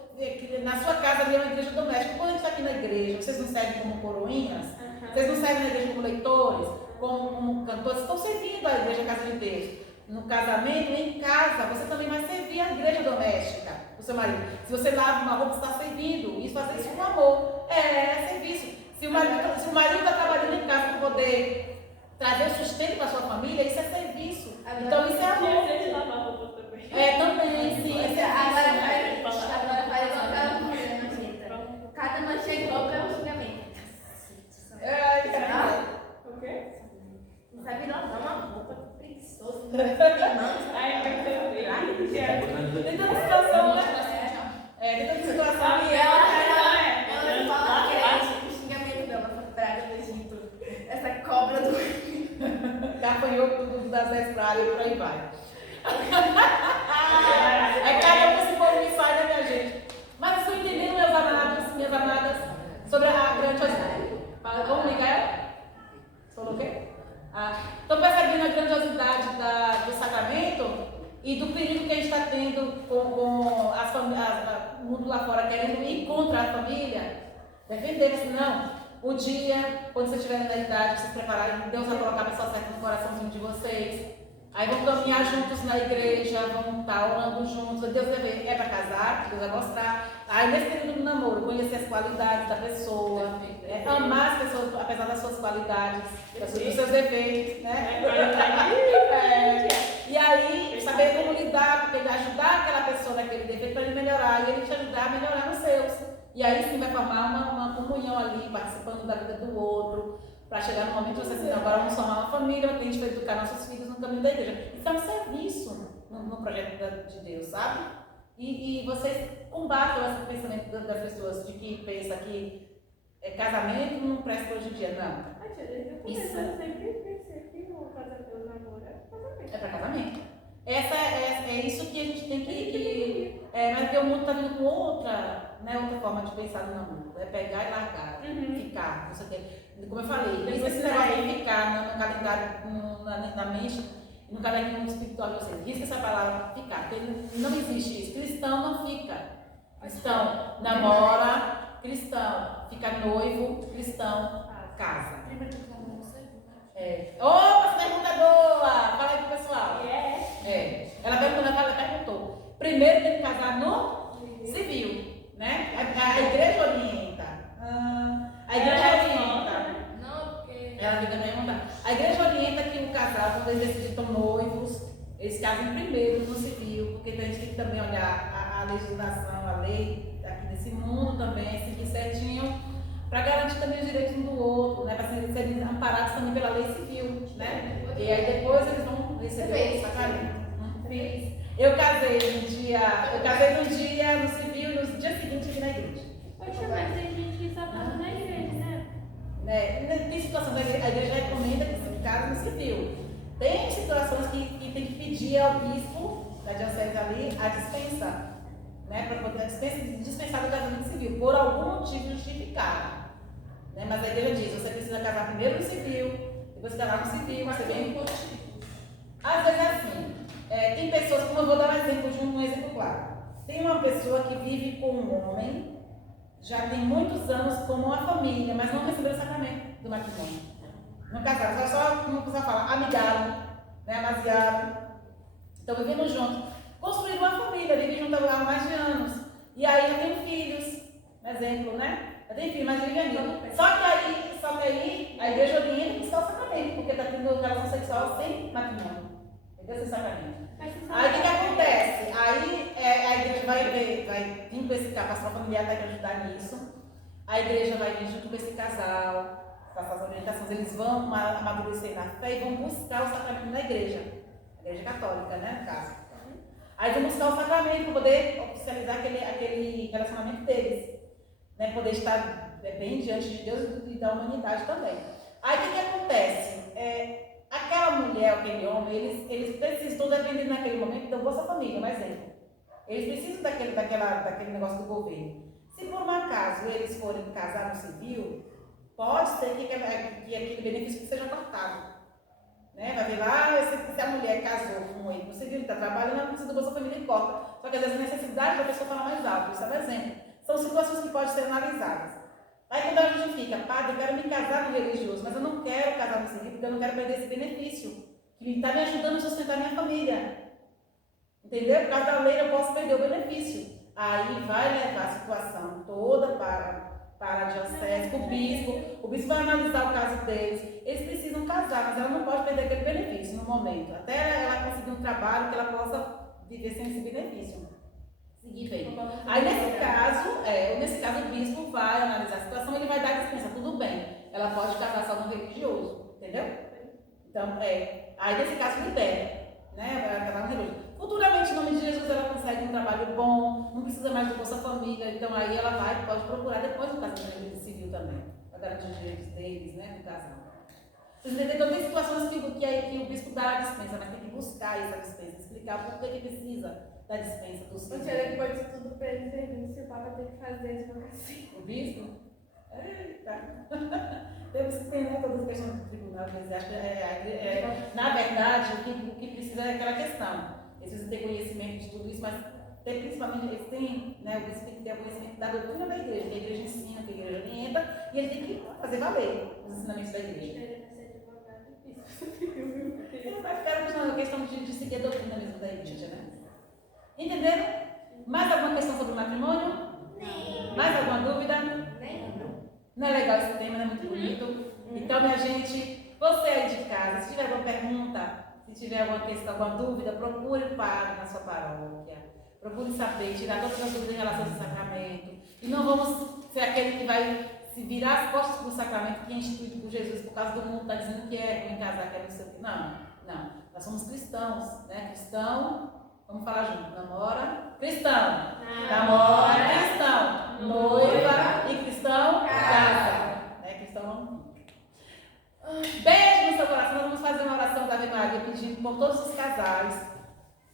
Na sua casa havia uma igreja doméstica. Quando a gente está aqui na igreja, vocês não servem como coroinhas? Vocês não servem na igreja como leitores, como cantores? Estão servindo a igreja Casa de Deus. No casamento, em casa, você também vai servir a igreja doméstica do seu marido. Se você lava uma roupa, você está servindo. Isso, fazer isso com amor. É serviço. Se o marido está trabalhando em casa para poder trazer sustento para sua família, isso é serviço. Então isso é amor. Gente, lavar roupa também. Também, sim. Esse é Agora vai igual mancheta. Cada manchete de roupa é um xingamento. O quê? Não sabe lavar uma roupa, preguiçoso. Ai, vai ter Tem tanta situação, né? Tem tanta situação e Ela fala que é o xingamento dela, essa praga do Egito. Essa cobra do. gafanhoto das 10 pragas e por aí vai. Cada um se for um sai, né, minha gente? Mas estou entendendo, minhas amadas, sobre a grandiosidade. Vamos, Miguel? Você falou o quê? Estou percebendo a grandiosidade do sacramento e do perigo que a gente está tendo com o mundo lá fora querendo ir contra a família, defender, senão, um dia, quando vocês estiverem na idade, vocês prepararem, Deus vai colocar a pessoa certa no coraçãozinho de vocês. Aí vão caminhar juntos na igreja, vão estar orando juntos. Deus vai ver, é para casar, Deus vai mostrar. Aí nesse período do namoro, conhecer as qualidades da pessoa, amar as pessoas, apesar das suas qualidades, dos seus defeitos, né? E aí, saber como lidar, porque ajudar aquela pessoa naquele defeito para ele melhorar, e ele te ajudar a melhorar os seus. E aí sim vai formar uma comunhão ali, participando da vida do outro, para chegar no momento de você assim, agora vamos formar uma família, a gente vai educar nossos filhos no caminho da igreja. Isso é um serviço no projeto de Deus, sabe? E vocês combatem esse pensamento das pessoas de que pensa que casamento não presta hoje em dia, não. Eu sempre pensei que o casamento, o namoro é casamento. É para casamento. É isso que a gente tem que mas porque o mundo está vindo com outra forma de pensar no namoro. É pegar e largar, ficar, não sei o quê. Como eu falei, esse negócio de ficar no calendário, na mente, no calendário espiritual de vocês. Diz que essa palavra ficar, porque não existe isso. Cristão não fica. Cristão namora, cristão fica noivo, cristão casa. Opa, essa pergunta é boa! Fala aí pro pessoal. Ela perguntou. Primeiro tem que casar no civil, né? A igreja orienta. A igreja orienta. Não, porque. Ela fica perguntando. A igreja orienta que o casal, quando eles decidem estão noivos, eles casam primeiro no civil, porque a gente tem que também olhar a legislação, a lei aqui desse mundo também, seguir certinho, para garantir também os direitos um do outro, né? Para serem amparados também pela lei civil, né? E aí depois eles vão receber o sacramento. Eu casei no dia no civil e no dia seguinte aqui na igreja. Poxa, mas tem gente que só casa na igreja, né? Tem situação da igreja, a igreja recomenda que se case no civil. Tem situações que tem que pedir ao bispo da diocese ali a dispensa, né? Para poder dispensar do casamento civil, por algum motivo justificado. Né? Mas a igreja diz, você precisa casar primeiro no civil, depois casar no civil, você vem. Às vezes é assim. Tem pessoas, como eu vou dar um exemplo de um exemplo claro. Tem uma pessoa que vive com um homem, já tem muitos anos como uma família, mas não recebeu o sacramento do matrimônio. Não casaram, só como a pessoa fala, amigaram, né, amaziaram, estão vivendo juntos. Construíram uma família, vivem juntos há mais de anos. E aí já tem filhos, exemplo, né? Já tem filhos, mas vivem ali. Só que aí a igreja orienta buscar o sacramento, porque está tendo relação sexual sem matrimônio. Entendeu? Sem sacramento. Aí o que acontece? Aí a igreja vai vir com esse casal, a pastoral familiar vai ajudar nisso. A igreja vai vir junto com esse casal, passar as orientações, eles vão amadurecer na fé e vão buscar o sacramento na igreja. A igreja católica, né, no caso. Aí vão buscar o sacramento para poder oficializar aquele relacionamento deles. Né, poder estar bem diante de Deus e da humanidade também. Aí o que acontece? Aquela mulher, aquele homem, eles precisam, dependendo naquele momento, da Bolsa Família, um exemplo. Eles precisam daquele negócio do governo. Se por um acaso eles forem casar no civil, pode ser que aquele benefício seja cortado. Né? Vai ver lá, se a mulher casou com ele no civil, está trabalhando, ela precisa da Bolsa Família e corta. Só que às vezes a necessidade da pessoa fala mais alto, isso é um exemplo. São situações que podem ser analisadas. Aí quando ela justifica, padre, eu quero me casar no religioso, mas eu não quero casar no civil, porque eu não quero perder esse benefício, que está me ajudando a sustentar minha família. Entendeu? Por causa da lei eu posso perder o benefício. Aí vai levar a situação toda para para a diocese, com o bispo vai analisar o caso deles. Eles precisam casar, mas ela não pode perder aquele benefício no momento, até ela conseguir um trabalho que ela possa viver sem esse benefício. Seguir bem. Aí nesse caso o bispo vai analisar a situação e ele vai dar dispensa, tudo bem. Ela pode casar só no religioso, entendeu? Então, aí nesse caso libera, né? Vai casar no religioso. Futuramente, em nome de Jesus, ela consegue um trabalho bom, não precisa mais do Bolsa Família, então aí ela pode procurar depois um casamento civil também, para garantir os direitos deles, né, no casal. Vocês entenderam? Então tem situações que o bispo dá a dispensa, mas tem que buscar essa dispensa, explicar por que precisa da dispensa dos filhos. Porque depois de tudo para ele serviço, o Papa tem que fazer advocacia. O bispo? Eita! Temos que ter, né, todas as questões do tribunal, mas acho que na verdade o que precisa é aquela questão. Eles precisam ter conhecimento de tudo isso, mas principalmente eles têm, né, o bispo tem que ter o conhecimento da doutrina da igreja, que a igreja ensina, que a igreja orienta, e ele tem que fazer valer os ensinamentos da igreja. Ele vai ficar na questão de seguir a doutrina mesmo da igreja, né? Entenderam? Mais alguma questão sobre o matrimônio? Nem. Mais alguma dúvida? Nem. Não é legal esse tema, não é muito bonito? Então, minha gente, você aí de casa, se tiver alguma pergunta, se tiver alguma questão, alguma dúvida, procure o padre na sua paróquia. Procure saber, tirar todas as dúvidas em relação ao sacramento. E não vamos ser aquele que vai se virar as costas para o sacramento que é instituído por Jesus por causa do mundo está dizendo que é ruim casar, que é não sei o que. Não. Nós somos cristãos, né? Cristão, vamos falar junto. Namora, cristão. Namora, cristão. Noiva e cristão, casa. Cristão não. Beijo no seu coração. Nós vamos fazer uma oração da Ave Maria pedindo por todos os casais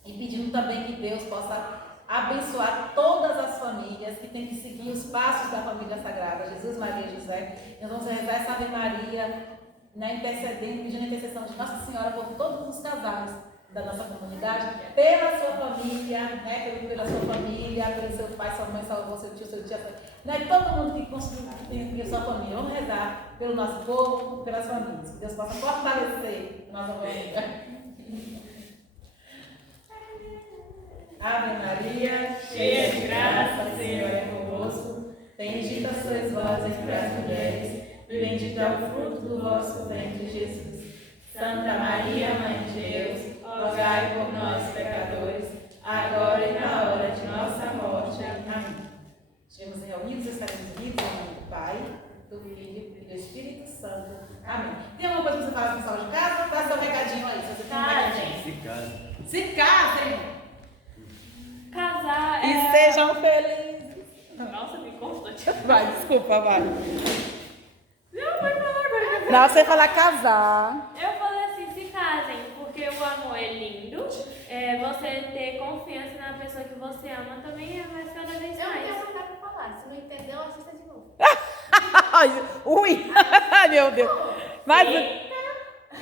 e pedindo também que Deus possa abençoar todas as famílias que têm que seguir os passos da família sagrada, Jesus, Maria e José. Nós vamos rezar essa Ave Maria, né, intercedendo, pedindo a intercessão de Nossa Senhora por todos os casais da nossa comunidade, pela sua família, né, pela sua família, pelo seu pai, sua mãe, seu avô, seu tio, né, todo mundo que tem a sua família. Vamos rezar pelo nosso povo, pelas famílias. Que Deus possa fortalecer a nossa família. Ave Maria, cheia de graça, o Senhor é convosco. Bendita sois vós entre as mulheres, e bendito é o fruto do vosso ventre, Jesus. Santa Maria, Mãe de Deus, rogai por nós, pecadores, agora e na hora de nossa morte. Amém. Estivemos reunidos, estaremos unidos em nome do Pai, do Filho e do Espírito Santo. Amém. Tem alguma coisa para você falar, pessoal de casa? Dá seu recadinho aí, se você tem um recadinho. Se casa. Se casem! Casar E sejam felizes. Nossa, me cortou. Vai, desculpa, vai. Não, vai falar agora. Não, você falar casar. Eu falei assim, se casem, porque o amor é lindo. Você ter confiança na pessoa que você ama também é mais cada vez Eu não tenho mais. nada pra falar. Se não entendeu, assista de novo. Ui, meu Deus. Mas,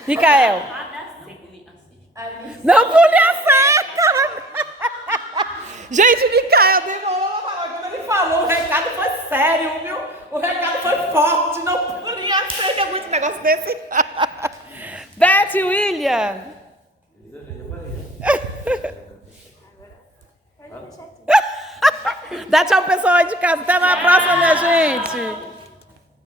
Micael. Não pule a cerca. Gente, o Micael demorou pra falar. Quando ele falou, o recado foi sério, viu? O recado foi forte. Não pule a cerca. É muito negócio desse. Beth e William. Dá tchau, pessoal aí de casa. Até na próxima, minha gente.